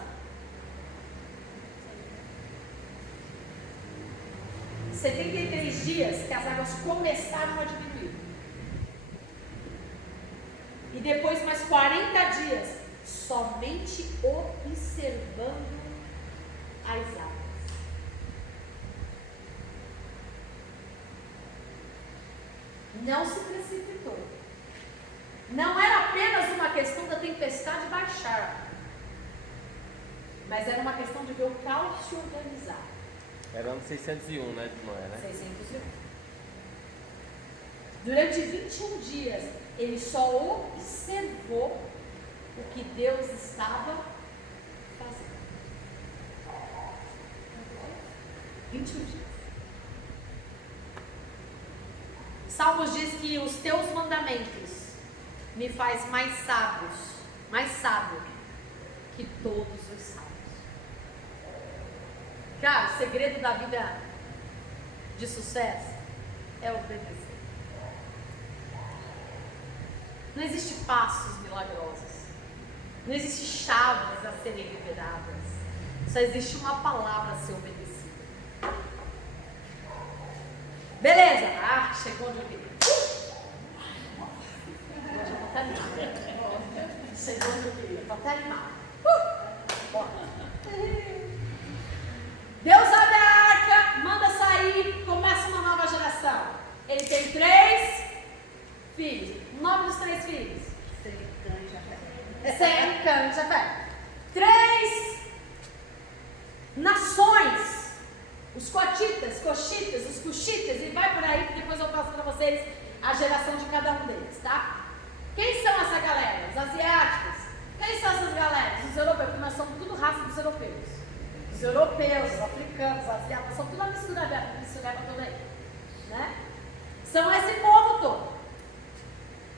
73 dias que as águas começaram a diminuir. E depois mais 40 dias somente observando as águas. Não se precipitou. Não era apenas uma questão da tempestade baixar, mas era uma questão de ver o caos se organizar. Era ano 601, né, de Noé, né? 601. Durante 21 dias, ele só observou o que Deus estava fazendo. 21 dias. Salmos diz que os teus mandamentos me faz mais sábio que todos os sábios. Cara, o segredo da vida de sucesso é obedecer. Não existe passos milagrosos. Não existe chaves a serem liberadas. Só existe uma palavra a ser obedecida. Beleza. Ah, chegou onde eu queria. Hoje eu vou até animar. Chegou onde eu queria. Estou até animada. Deus abre a arca, manda sair, começa uma nova geração. Ele tem 3 filhos. O nome dos 3 filhos? Sem Cã e Jafé. 3 nações. Os cotitas, coxitas, os cuxitas, e vai por aí, que depois eu passo para vocês a geração de cada um deles, tá? Quem são essa galera? Os asiáticos. Quem são essas galeras? Os europeus, porque nós somos tudo raça dos europeus. Os europeus, os africanos, os asiáticos, são tudo a mistureba toda aí, né? São esse povo todo.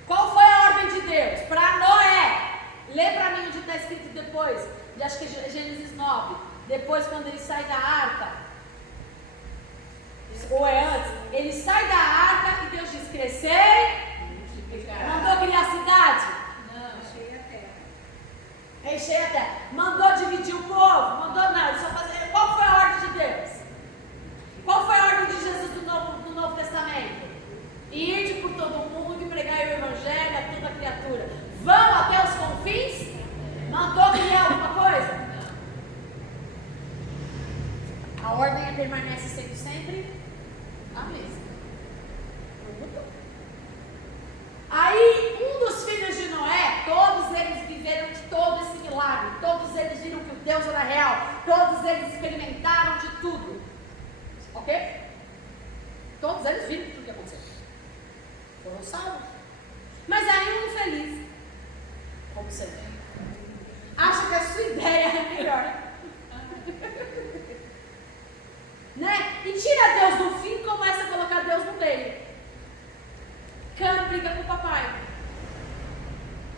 Qual foi a ordem de Deus? Para Noé. Lê para mim onde está escrito depois, acho que é Gênesis 9. Depois, quando ele sai da arca, ou é antes, ele sai da arca e Deus diz: crescei. Mandou criar a cidade? Não, enchei a terra. Enchei a terra. Mandou dividir o povo? Mandou nada. Só fazer. Qual foi a ordem de Deus? Qual foi a ordem de Jesus do Novo Testamento? Ir por vão até os confins? Mandou criar alguma coisa? A ordem permanece sendo sempre a mesma. Aí, um dos filhos de Noé, todos eles viveram de todo esse milagre, todos eles viram que o Deus era real, todos eles experimentaram de tudo. Ok? Todos eles viram tudo o que aconteceu. Foram salvos. Mas aí um infeliz, como sempre, acha que a sua ideia é melhor. Né? E tira Deus do fim e começa a colocar Deus no meio. Cana briga com o papai.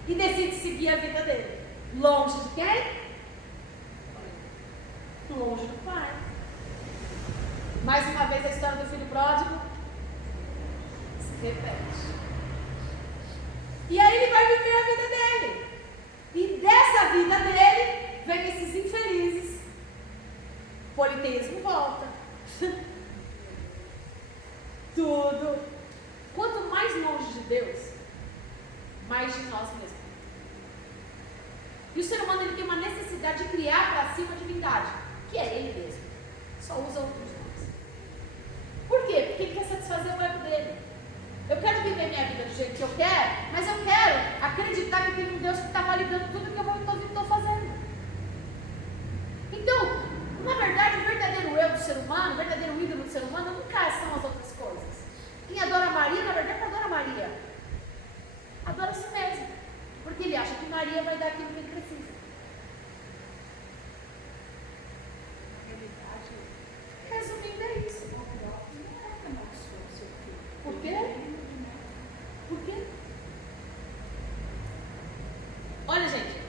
E decide seguir a vida dele. Longe de quem? Longe do pai. Mais uma vez a história do filho pródigo se repete. E aí ele vai viver a vida dele. E dessa vida dele vem esses infelizes. Politeísmo volta. Tudo. Quanto mais longe de Deus, mais de nós mesmos. E o ser humano ele tem uma necessidade de criar para si uma divindade, que é ele mesmo. Só usa outros nomes. Por quê? Porque ele quer satisfazer o ego dele. Eu quero viver minha vida do jeito que eu quero, mas eu quero acreditar que tem um Deus que está validando tudo que eu estou fazendo. Então, na verdade, o verdadeiro eu do ser humano, o verdadeiro ídolo do ser humano nunca são as outras coisas. Quem adora Maria, na verdade, não adora Maria. Adora a si mesmo. Porque ele acha que Maria vai dar aquilo que ele precisa. Resumindo, é isso. Por quê? Por quê? Olha, gente,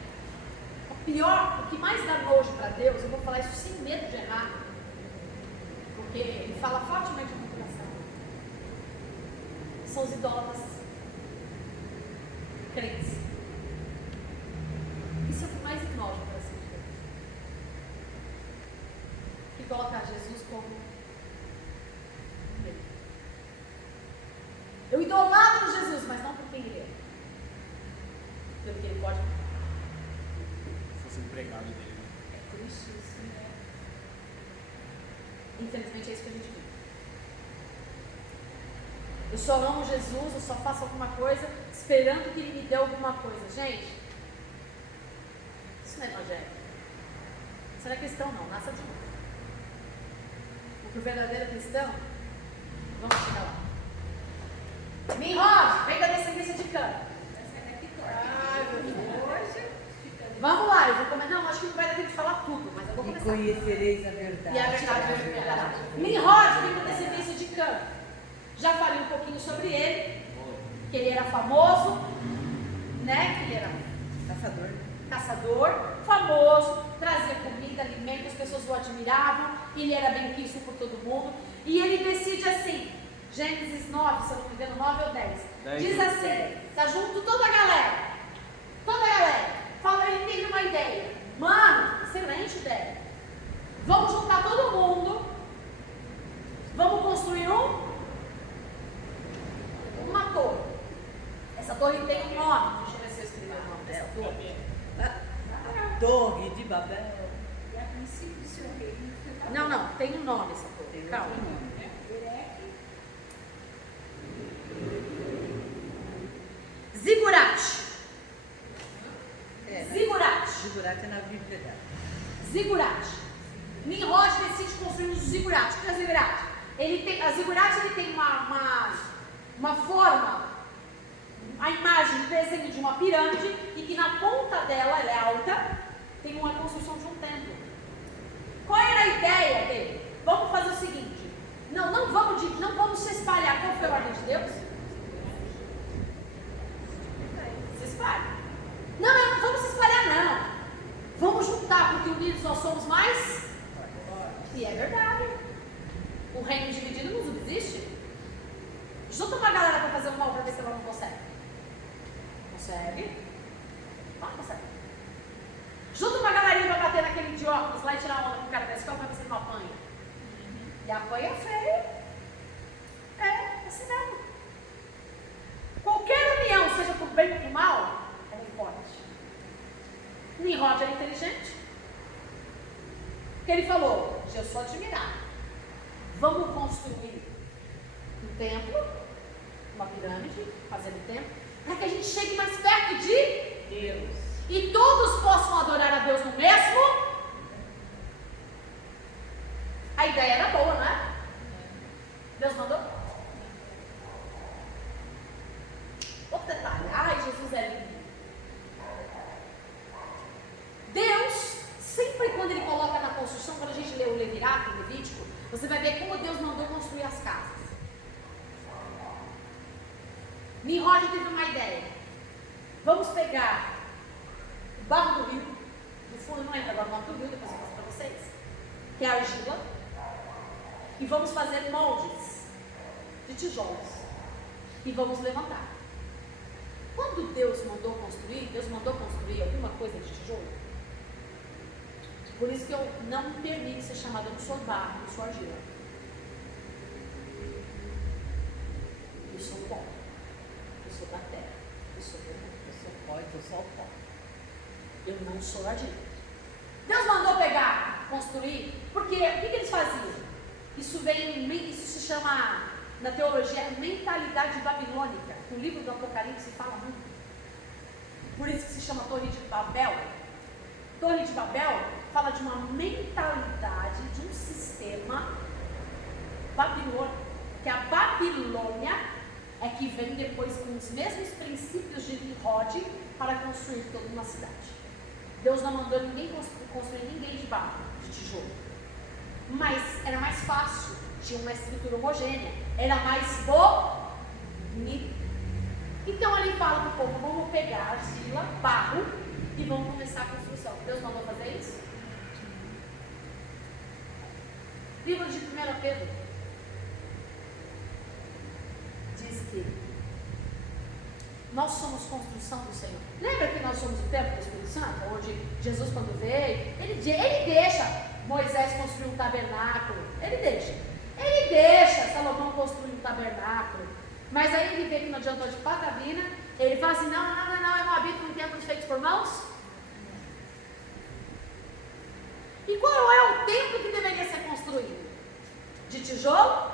o que mais dá nojo para Deus, eu vou falar isso sem medo de errar, porque ele fala fortemente no coração, são os idólatras crentes. Isso é o que mais nojo para si de Deus. Que coloca Jesus como ele. Eu idolatro Jesus, mas não por quem ele é. Pelo que ele pode. Se fosse empregado dele. É triste isso, né? Infelizmente é isso que a gente vive. Eu só amo Jesus, eu só faço alguma coisa esperando que ele me dê alguma coisa. Gente, isso não é evangelho. Isso não é cristão não, nasça de novo. Porque o verdadeiro cristão, vamos chegar lá. Nimrod, vem da descendência de Cã. Vamos lá, eu vou começar. Não, acho que não vai dar tempo de falar tudo, mas eu vou E começar. conhecereis a verdade. E a verdade é verdade. Nimrod vem da descendência de Cã. Já falei um pouquinho sobre ele, que ele era famoso, né? Que ele era caçador, famoso, trazia comida, alimento, as pessoas o admiravam, ele era bem quisto por todo mundo. E ele decide assim, Gênesis 9, se eu não me engano, 9 ou 10. Diz assim, tá junto toda a galera. Fala, ele teve uma ideia. Mano, excelente ideia. Vamos juntar todo mundo. Vamos construir uma torre. Essa torre tem um nome. Deixa eu ver se eu escrevi o nome dessa torre. Torre de Babel. E a princípio o seu reino foi Não, tem um nome essa torre. Calma. Zigurate. Zigurate é na Bíblia. Zigurate. Nimrod decide construir um zigurate. O que é zigurate? A zigurate ele tem uma forma, a imagem, o desenho de uma pirâmide e que na ponta dela, ela é alta, tem uma construção de um templo. Qual era a ideia dele? Vamos fazer o seguinte, não vamos se espalhar. Qual foi a ordem de Deus? Se espalha. Não vamos se espalhar não. Vamos juntar, porque unidos nós somos mais. E é verdade. O reino dividido não subsiste. Junta uma galera para fazer o mal para ver se ela não consegue. Consegue? Não consegue. Junta uma galerinha para bater naquele de óculos lá e tirar onda com o cara da escola para ver se ele não apanha. E apanha feio. É assim mesmo. Qualquer união, seja por bem ou por mal, ela é Nimrod era inteligente. Porque ele falou, eu sou admirado. Vamos construir um templo, uma pirâmide, fazendo templo, para que a gente chegue mais perto de Deus. E todos possam adorar a Deus no mesmo. A ideia era boa, não é? Deus mandou? Outro detalhe. Ai, Jesus é lindo. Deus, sempre quando Ele coloca na construção, quando a gente lê o Levítico, você vai ver como Deus mandou construir as casas. Nimrod teve uma ideia. Vamos pegar o barro do rio, do fundo, não lembro agora o nome do rio, depois eu passo para vocês, que é a argila, e vamos fazer moldes de tijolos e vamos levantar. Quando Deus mandou construir alguma coisa de tijolo. Por isso que eu não me permito ser chamada, eu não sou barro, eu sou argila. Eu sou pó, eu sou da terra, eu sou do mundo, eu sou pó, eu sou pó. Eu não sou argila. Deus mandou pegar, construir, porque o que eles faziam? Isso se chama, na teologia, mentalidade babilônica. No livro do Apocalipse fala muito. Por isso que se chama Torre de Babel. Torre de Babel fala de uma mentalidade, de um sistema babilônico. Que a Babilônia é que vem depois com os mesmos princípios de Nimrod para construir toda uma cidade. Deus não mandou ninguém construir ninguém de barro, de tijolo. Mas era mais fácil, tinha uma estrutura homogênea, era mais bonito. Então ele fala para o povo, vamos pegar argila, barro e vamos começar a construção. Deus mandou fazer isso? Livro de 1 Pedro diz que nós somos construção do Senhor. Lembra que nós somos o templo do Espírito Santo? Onde Jesus, quando veio, ele deixa Moisés construir um tabernáculo. Ele deixa Salomão construir um tabernáculo. Mas aí ele vê que não adiantou de patavina. Ele fala assim, não, eu não habito em templos feitos por mãos. E qual é o templo que deveria ser construído? De tijolo?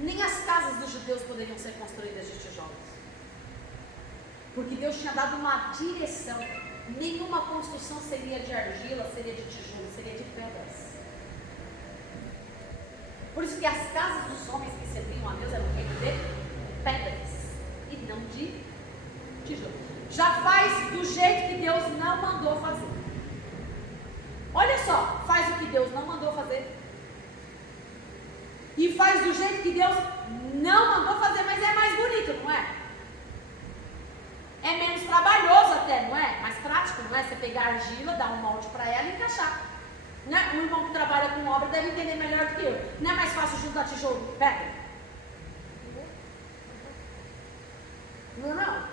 Nem as casas dos judeus poderiam ser construídas de tijolos. Porque Deus tinha dado uma direção. Nenhuma construção seria de argila, seria de tijolo, seria de pedras. Por isso que as casas dos homens que serviam a Deus eram feitas de pedras e não de tijolo. Já faz do jeito que Deus não mandou fazer. Olha só, faz o que Deus não mandou fazer. E faz do jeito que Deus não mandou fazer, mas é mais bonito, não é? É menos trabalhoso até, não é? Mais prático, não é? Você pegar a argila, dar um molde para ela e encaixar. Né? Um irmão que trabalha com obra deve entender melhor do que eu. Não é mais fácil juntar tijolo e pedra? Não.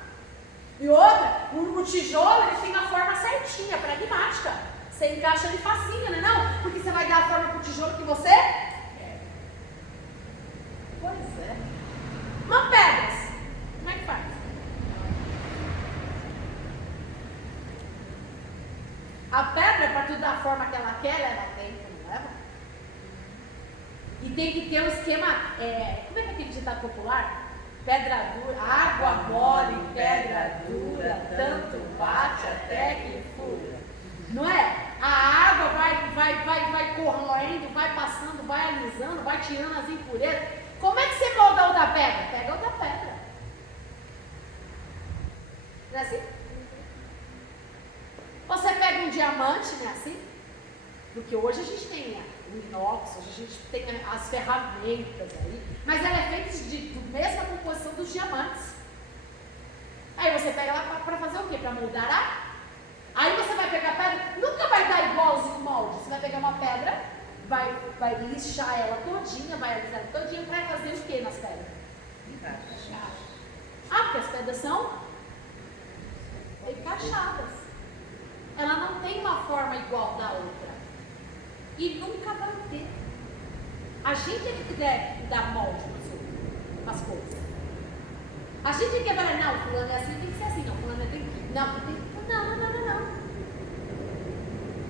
E outra, o tijolo ele tem a forma certinha, pragmática. Você encaixa ele facinho, não é não? Porque você vai dar a forma para o tijolo que você quer. Pois é. Mas pedras, como é que faz? A pedra, para tu dar a forma que ela quer, leva tempo, não leva? E tem que ter um esquema, como é que é aquele ditado popular? Pedra dura, água mole, pedra dura, tanto bate até que fura. Não é? A água vai corroendo, vai passando, vai alisando, vai tirando as impurezas. Como é que você molda outra pedra? Pega outra pedra. Não é assim? Você pega um diamante, não é assim? Porque hoje a gente tem o inox, hoje a gente tem as ferramentas aí, mas ela é feita da mesma composição dos diamantes. Aí você pega ela para fazer o quê? Para moldar Aí você vai pegar a pedra, nunca vai dar igualzinho o molde. Você vai pegar uma pedra, vai lixar ela todinha, vai alisar ela todinha, vai fazer o que nas pedras? Encaixar. Porque as pedras são encaixadas. Ela não tem uma forma igual da outra. E nunca vai ter. A gente é que deve dar molde para as coisas. A gente que vai falar, não, fulano é assim, tem que ser assim, não, fulano é tem que. Não.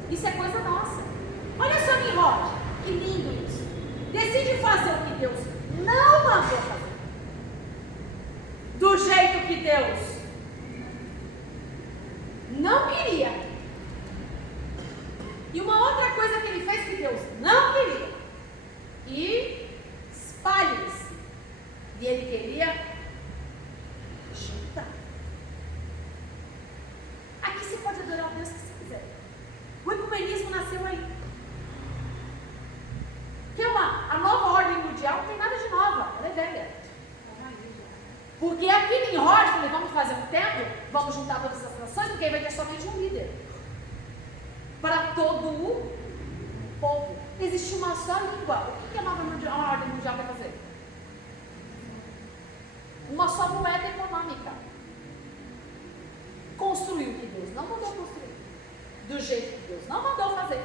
Isso é coisa nossa. Olha só, Nimrod, que lindo isso. Decide fazer o que Deus não mandou fazer. Do jeito que Deus não queria. E uma outra coisa que ele fez que Deus não queria. E espalhe-se. E ele queria juntar. Aqui você pode adorar a Deus que você quiser. O ecumenismo nasceu aí. Que é a nova ordem mundial, não tem nada de nova, ela é velha. Porque aqui em Nimrod, falei, vamos fazer um templo, vamos juntar todas as nações, porque aí vai ter somente um líder. Para todo o povo. Existe uma só língua. O que a nova ordem mundial vai fazer? Uma só moeda econômica. Construiu o que Deus não mandou construir. Do jeito que Deus não mandou fazer.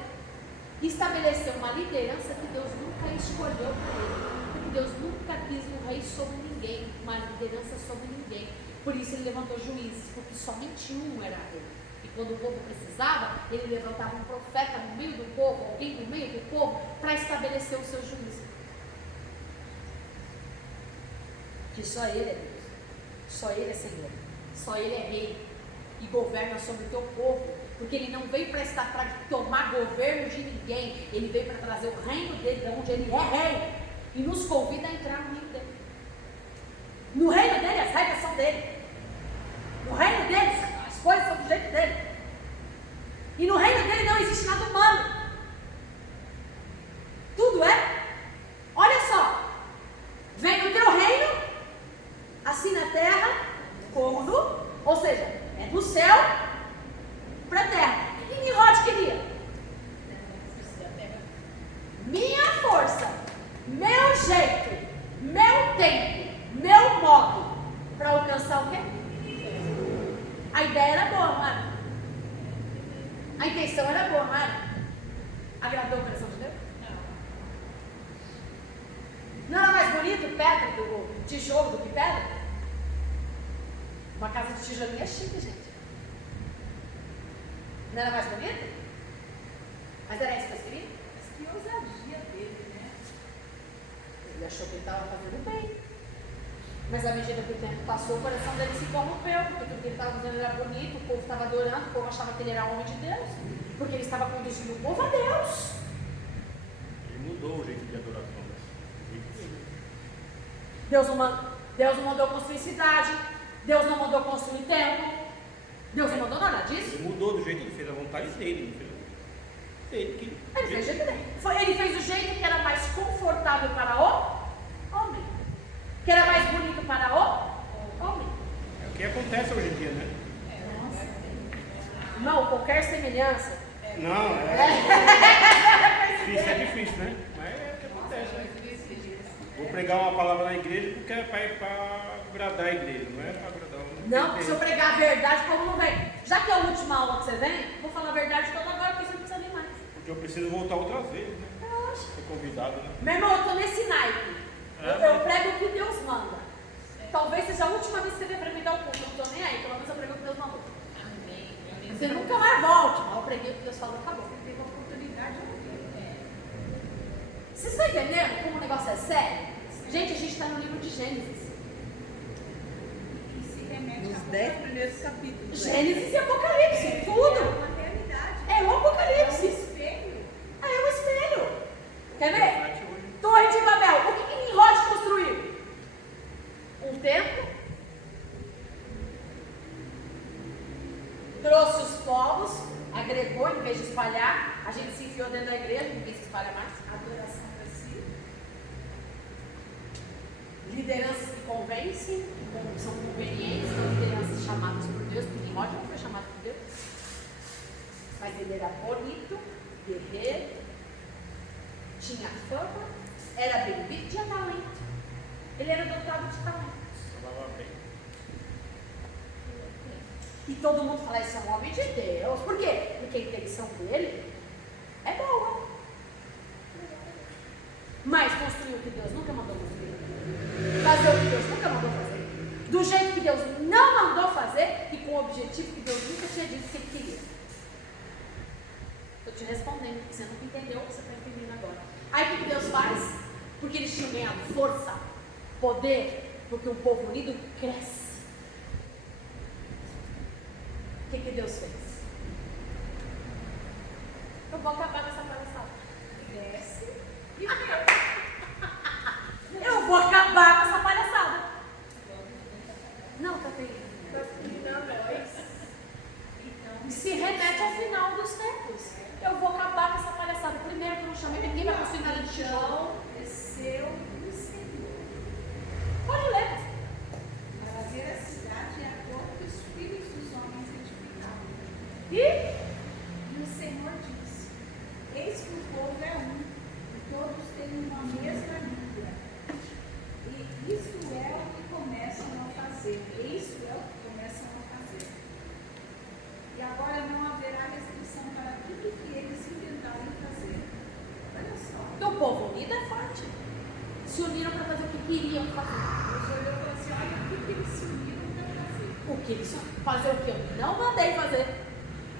Estabeleceu uma liderança que Deus nunca escolheu para ele. Porque Deus nunca quis um rei sobre ninguém, uma liderança sobre ninguém. Por isso ele levantou juízes, porque somente um era rei. E quando o povo precisava, ele levantava um profeta no meio do povo, alguém no meio do povo, para estabelecer o seu juízo. Que só ele é Deus, só ele é Senhor, só ele é rei e governa sobre o teu povo. Porque ele não veio para tomar governo de ninguém, ele veio para trazer o reino dele, de onde ele é rei, e nos convida a entrar no reino dele. No reino dele, as regras são dele. No reino dele, as coisas são do jeito dele. E no reino dele não existe nada humano. Tudo é. Olha só. Vem o teu reino, assim na terra, como no, ou seja, é do céu para a terra. O que Nimrod queria? Minha força, meu jeito, meu tempo, meu modo para alcançar o quê? A ideia era boa, não era? A intenção era boa, não era? Agradou o coração de Deus? Não era mais bonito pedra do tijolo do que pedra? Uma casa de tijolinho é chique, gente. Não era mais bonito? Mas era isso que eles queriam? Que ousadia dele, né? Ele achou que ele estava fazendo bem. Mas à medida que o tempo passou, o coração dele se corrompeu, porque tudo que ele estava fazendo era bonito, o povo estava adorando, o povo achava que ele era homem de Deus, porque ele estava conduzindo o povo a Deus. Ele mudou o jeito de adoração. Deus não mandou construir cidade, Deus não mandou construir templo, Deus não mandou nada disso. Ele mudou do jeito que ele fez a vontade dele. Ele fez do jeito dele. Ele fez do jeito que era mais confortável para o homem, que era mais bonito para o homem. É o que acontece hoje em dia, né? Não, qualquer semelhança. Não, difícil, é difícil, né? Mas é o que acontece, né? Vou pregar uma palavra na igreja porque é para agradar a igreja, não é para agradar o... Não, porque se eu pregar a verdade, como não vem? Já que é a última aula que você vem, vou falar a verdade toda agora, porque você não precisa nem mais. Porque eu preciso voltar outras vezes, né? Ser convidado, né? Meu irmão, eu estou nesse naipe. Eu prego o que Deus manda. Talvez seja a última vez que você vem para me dar o culto. Eu não estou nem aí, pelo menos eu prego o que Deus mandou. Você nunca mais volte, mas eu preguei o que Deus falou, acabou. Você teve a oportunidade de ouvir. Vocês estão entendendo como o negócio é sério? Gente, a gente está no livro de Gênesis. E se remete Nos a 10 primeiros capítulos. Gênesis e Apocalipse, tudo. uma realidade. É o Apocalipse. Espelho. É o espelho. Quer ver? Torre de Babel. O que Nimrod construiu? Um templo. Trouxe os povos, agregou em vez de espalhar. A gente se enfiou dentro da igreja, ninguém se espalha mais. Adoração para si. Lideranças que convencem, são convenientes, são lideranças chamadas por Deus, porque Nimrod não foi chamado por Deus. Mas ele era bonito, guerreiro, tinha fama, era bem visto, tinha talento. Ele era dotado de talento. Falava bem. E todo mundo fala, esse é um homem de Deus. Por quê? Porque a intenção dele é boa. Mas construir o que Deus nunca mandou construir. Fazer o que Deus nunca mandou fazer. Do jeito que Deus não mandou fazer e com com o objetivo que Deus nunca tinha dito que ele queria. Estou te respondendo, porque você nunca entendeu, você está entendendo agora. Aí o que Deus faz? Porque eles tinham ganhado força, poder, porque um povo unido cresce. O que Deus fez? Eu vou acabar com essa palhaçada. Desce. Eu vou acabar com essa palhaçada. Não, tá terrível. Se remete ao final dos tempos. Eu vou acabar com essa palhaçada. Primeiro que eu não chamei ninguém para construir nada de tijolo. Desceu do Senhor. Pode ler. Para fazer a cidade e a cor que os filhos dos homens edificaram. E o Senhor disse: eis que o povo é um, e todos têm uma mesma língua. E isso é o que começam a fazer. Isso é o que começam a fazer. E agora não haverá restrição para tudo que eles inventarem fazer. Olha só. então o povo unido é forte. Se uniram para fazer o que queriam fazer. Deus olhou e falou assim: olha o que eles se uniram para fazer. O que eles fazer o que eu não mandei fazer.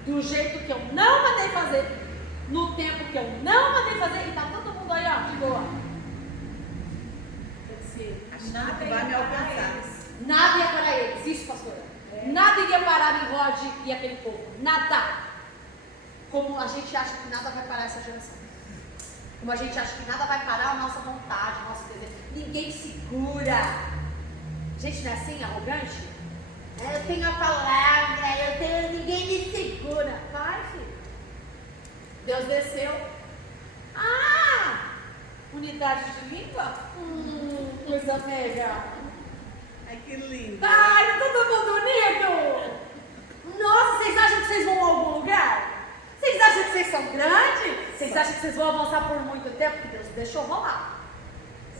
Do jeito que eu não mandei fazer. No tempo que eu não mandei fazer. E tá todo mundo aí, ó, de boa. Quer dizer, Nada vai me alcançar. Nada ia parar eles, isso, pastora. Nada iria parar em Rod e aquele povo. Nada. Como a gente acha que nada vai parar essa geração. Como a gente acha que nada vai parar a nossa vontade, o nosso desejo. Ninguém segura. Gente, não é assim, arrogante? Eu tenho a palavra, ninguém me segura. Vai, filho. Deus desceu. Unidade de língua? Coisa mega. Ai, que lindo. Ai, todo mundo unido! Nossa, vocês acham que vocês vão a algum lugar? Vocês acham que vocês são grandes? Vocês acham que vocês vão avançar por muito tempo? Porque Deus deixou rolar.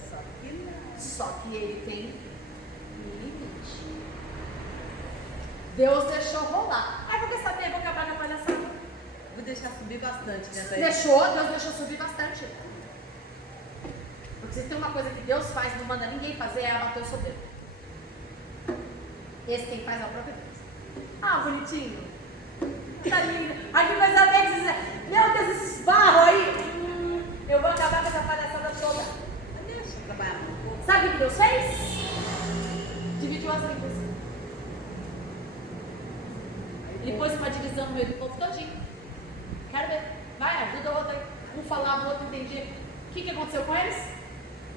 Só que não. Só que Ele tem limite. Deus deixou rolar. Aí, vou saber, vou acabar com a palhaçada. Vou deixar subir bastante nessa Deus deixou subir bastante. Porque se tem uma coisa que Deus faz e não manda ninguém fazer, é abater o soberbo. Esse quem faz é o próprio Deus. Bonitinho. Tá lindo. Aí que coisa bem que dizer, meu Deus, esses barros aí. Eu vou acabar com essa palhaçada toda. Deixa eu trabalhar um pouco. Sabe o que Deus fez? Dividiu as línguas. Ele pôs uma divisão no meio do povo todinho. Quero ver. Vai, ajuda o outro aí. Um falava, o outro entendia. O que aconteceu com eles?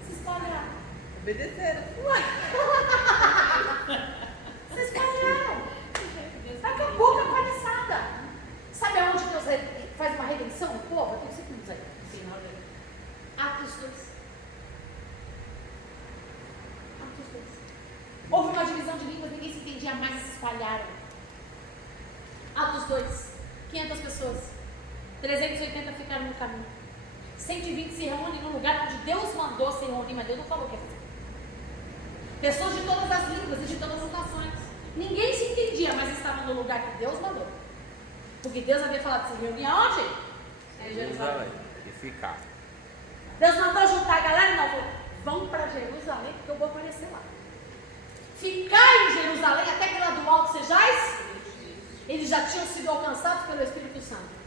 Se espalharam. Obedeceram. Se espalharam. Acabou com a palhaçada. Sabe aonde Deus faz uma redenção no povo? Eu tenho 5 minutos aí. Atos 2. Atos 2. Houve uma divisão de línguas, ninguém se entendia mais e se espalharam. Atos 2. 500 pessoas. 380 ficaram no caminho. 120 se reúnem no lugar onde Deus mandou se reunir, mas Deus não falou o que ia fazer. Pessoas de todas as línguas e de todas as nações. Ninguém se entendia, mas estavam no lugar que Deus mandou. Porque Deus havia falado de se reunir aonde? Em Jerusalém. E ficar. Deus mandou juntar a galera e não falou: vão para Jerusalém, porque eu vou aparecer lá. Ficar em Jerusalém até que lá do alto sejais. Eles já tinham sido alcançados pelo Espírito Santo.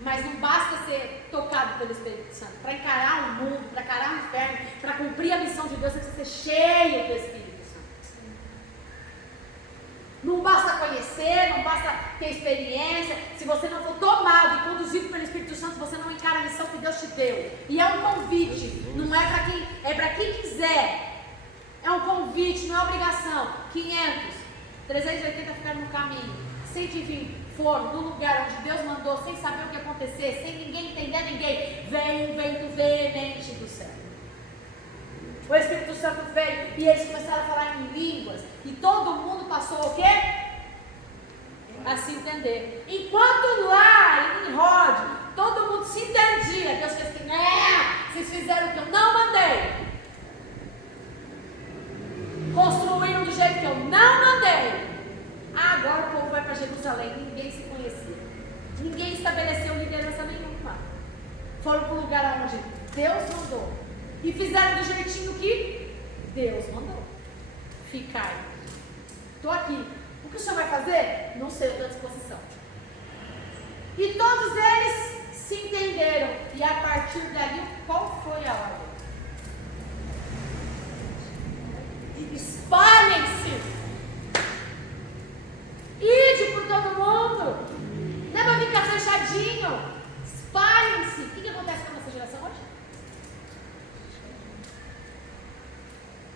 Mas não basta ser tocado pelo Espírito Santo. Para encarar o mundo, para encarar o inferno, para cumprir a missão de Deus, você precisa ser cheio do Espírito Santo. Não basta conhecer, não basta ter experiência. Se você não for tomado e conduzido pelo Espírito Santo, você não encara a missão que Deus te deu. E é um convite, não é para quem, é para quem quiser. É um convite, não é obrigação. 500, 380 ficaram no caminho. 120 foram no lugar onde Deus mandou, sem saber o que ia acontecer, sem ninguém entender ninguém. Veio um vento veemente do céu. O Espírito Santo veio e eles começaram a falar em línguas. E todo mundo passou o quê? A se entender. Enquanto lá em Rod, todo mundo se entendia. Deus fez assim: vocês fizeram o que eu não mandei. Construíram do jeito que eu não mandei. Agora o povo vai para Jerusalém. Ninguém se conhecia. Ninguém estabeleceu liderança nenhuma. Foram para o lugar onde Deus mandou. E fizeram do jeitinho que Deus mandou. Ficai. Estou aqui. O que o senhor vai fazer? Não sei, eu estou à disposição. E todos eles se entenderam. E a partir dali, qual foi a ordem? Espalhem-se! Ide por todo mundo! Não é para ficar fechadinho! Espalhem-se! O que acontece com a nossa geração hoje?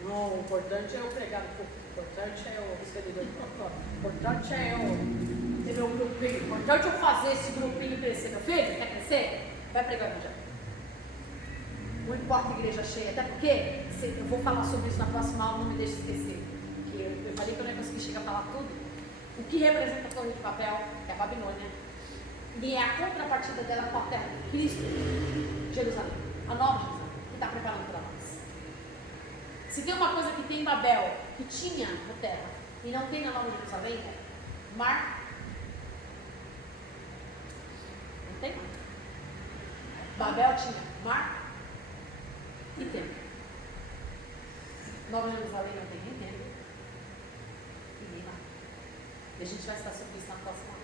Não, o importante é o pregado, o importante é o seguidor, o importante é o ter meu grupinho, o importante é eu fazer esse grupinho crescer. Meu filho, quer crescer? Vai pregar o evangelho. Não importa a igreja cheia, até porque eu vou falar sobre isso na próxima aula, não me deixe esquecer. Que eu falei que eu não ia conseguir chegar a falar tudo. O que representa a Torre de Babel é a Babilônia. E é a contrapartida dela com a terra de Cristo, Jerusalém, a nova Jerusalém, que está preparando para nós. Se tem uma coisa que tem em Babel, que tinha na terra, e não tem na nova Jerusalém, é mar. Não tem mar. Babel tinha mar e templo. Nova Jerusalém não tem nem templo e nem mar. E a gente vai estar sobre isso na próxima aula.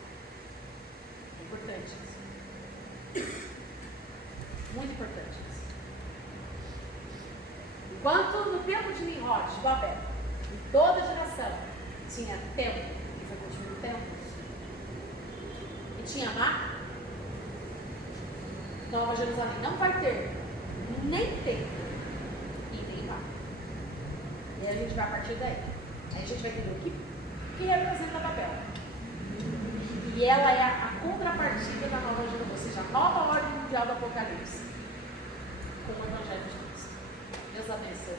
É importante isso. Muito importante isso. Enquanto no tempo de Nimrod, de Babel, em toda geração, tinha templo, que foi construído templos, e tinha mar, Nova Jerusalém não vai ter nem templo e nem mar. E aí a gente vai a partir daí. Aí a gente vai entender o que representa Babel. E ela é a contrapartida da nova Jerusalém, ou seja, a nova ordem mundial do Apocalipse, com o Evangelho de Cristo. Deus abençoe.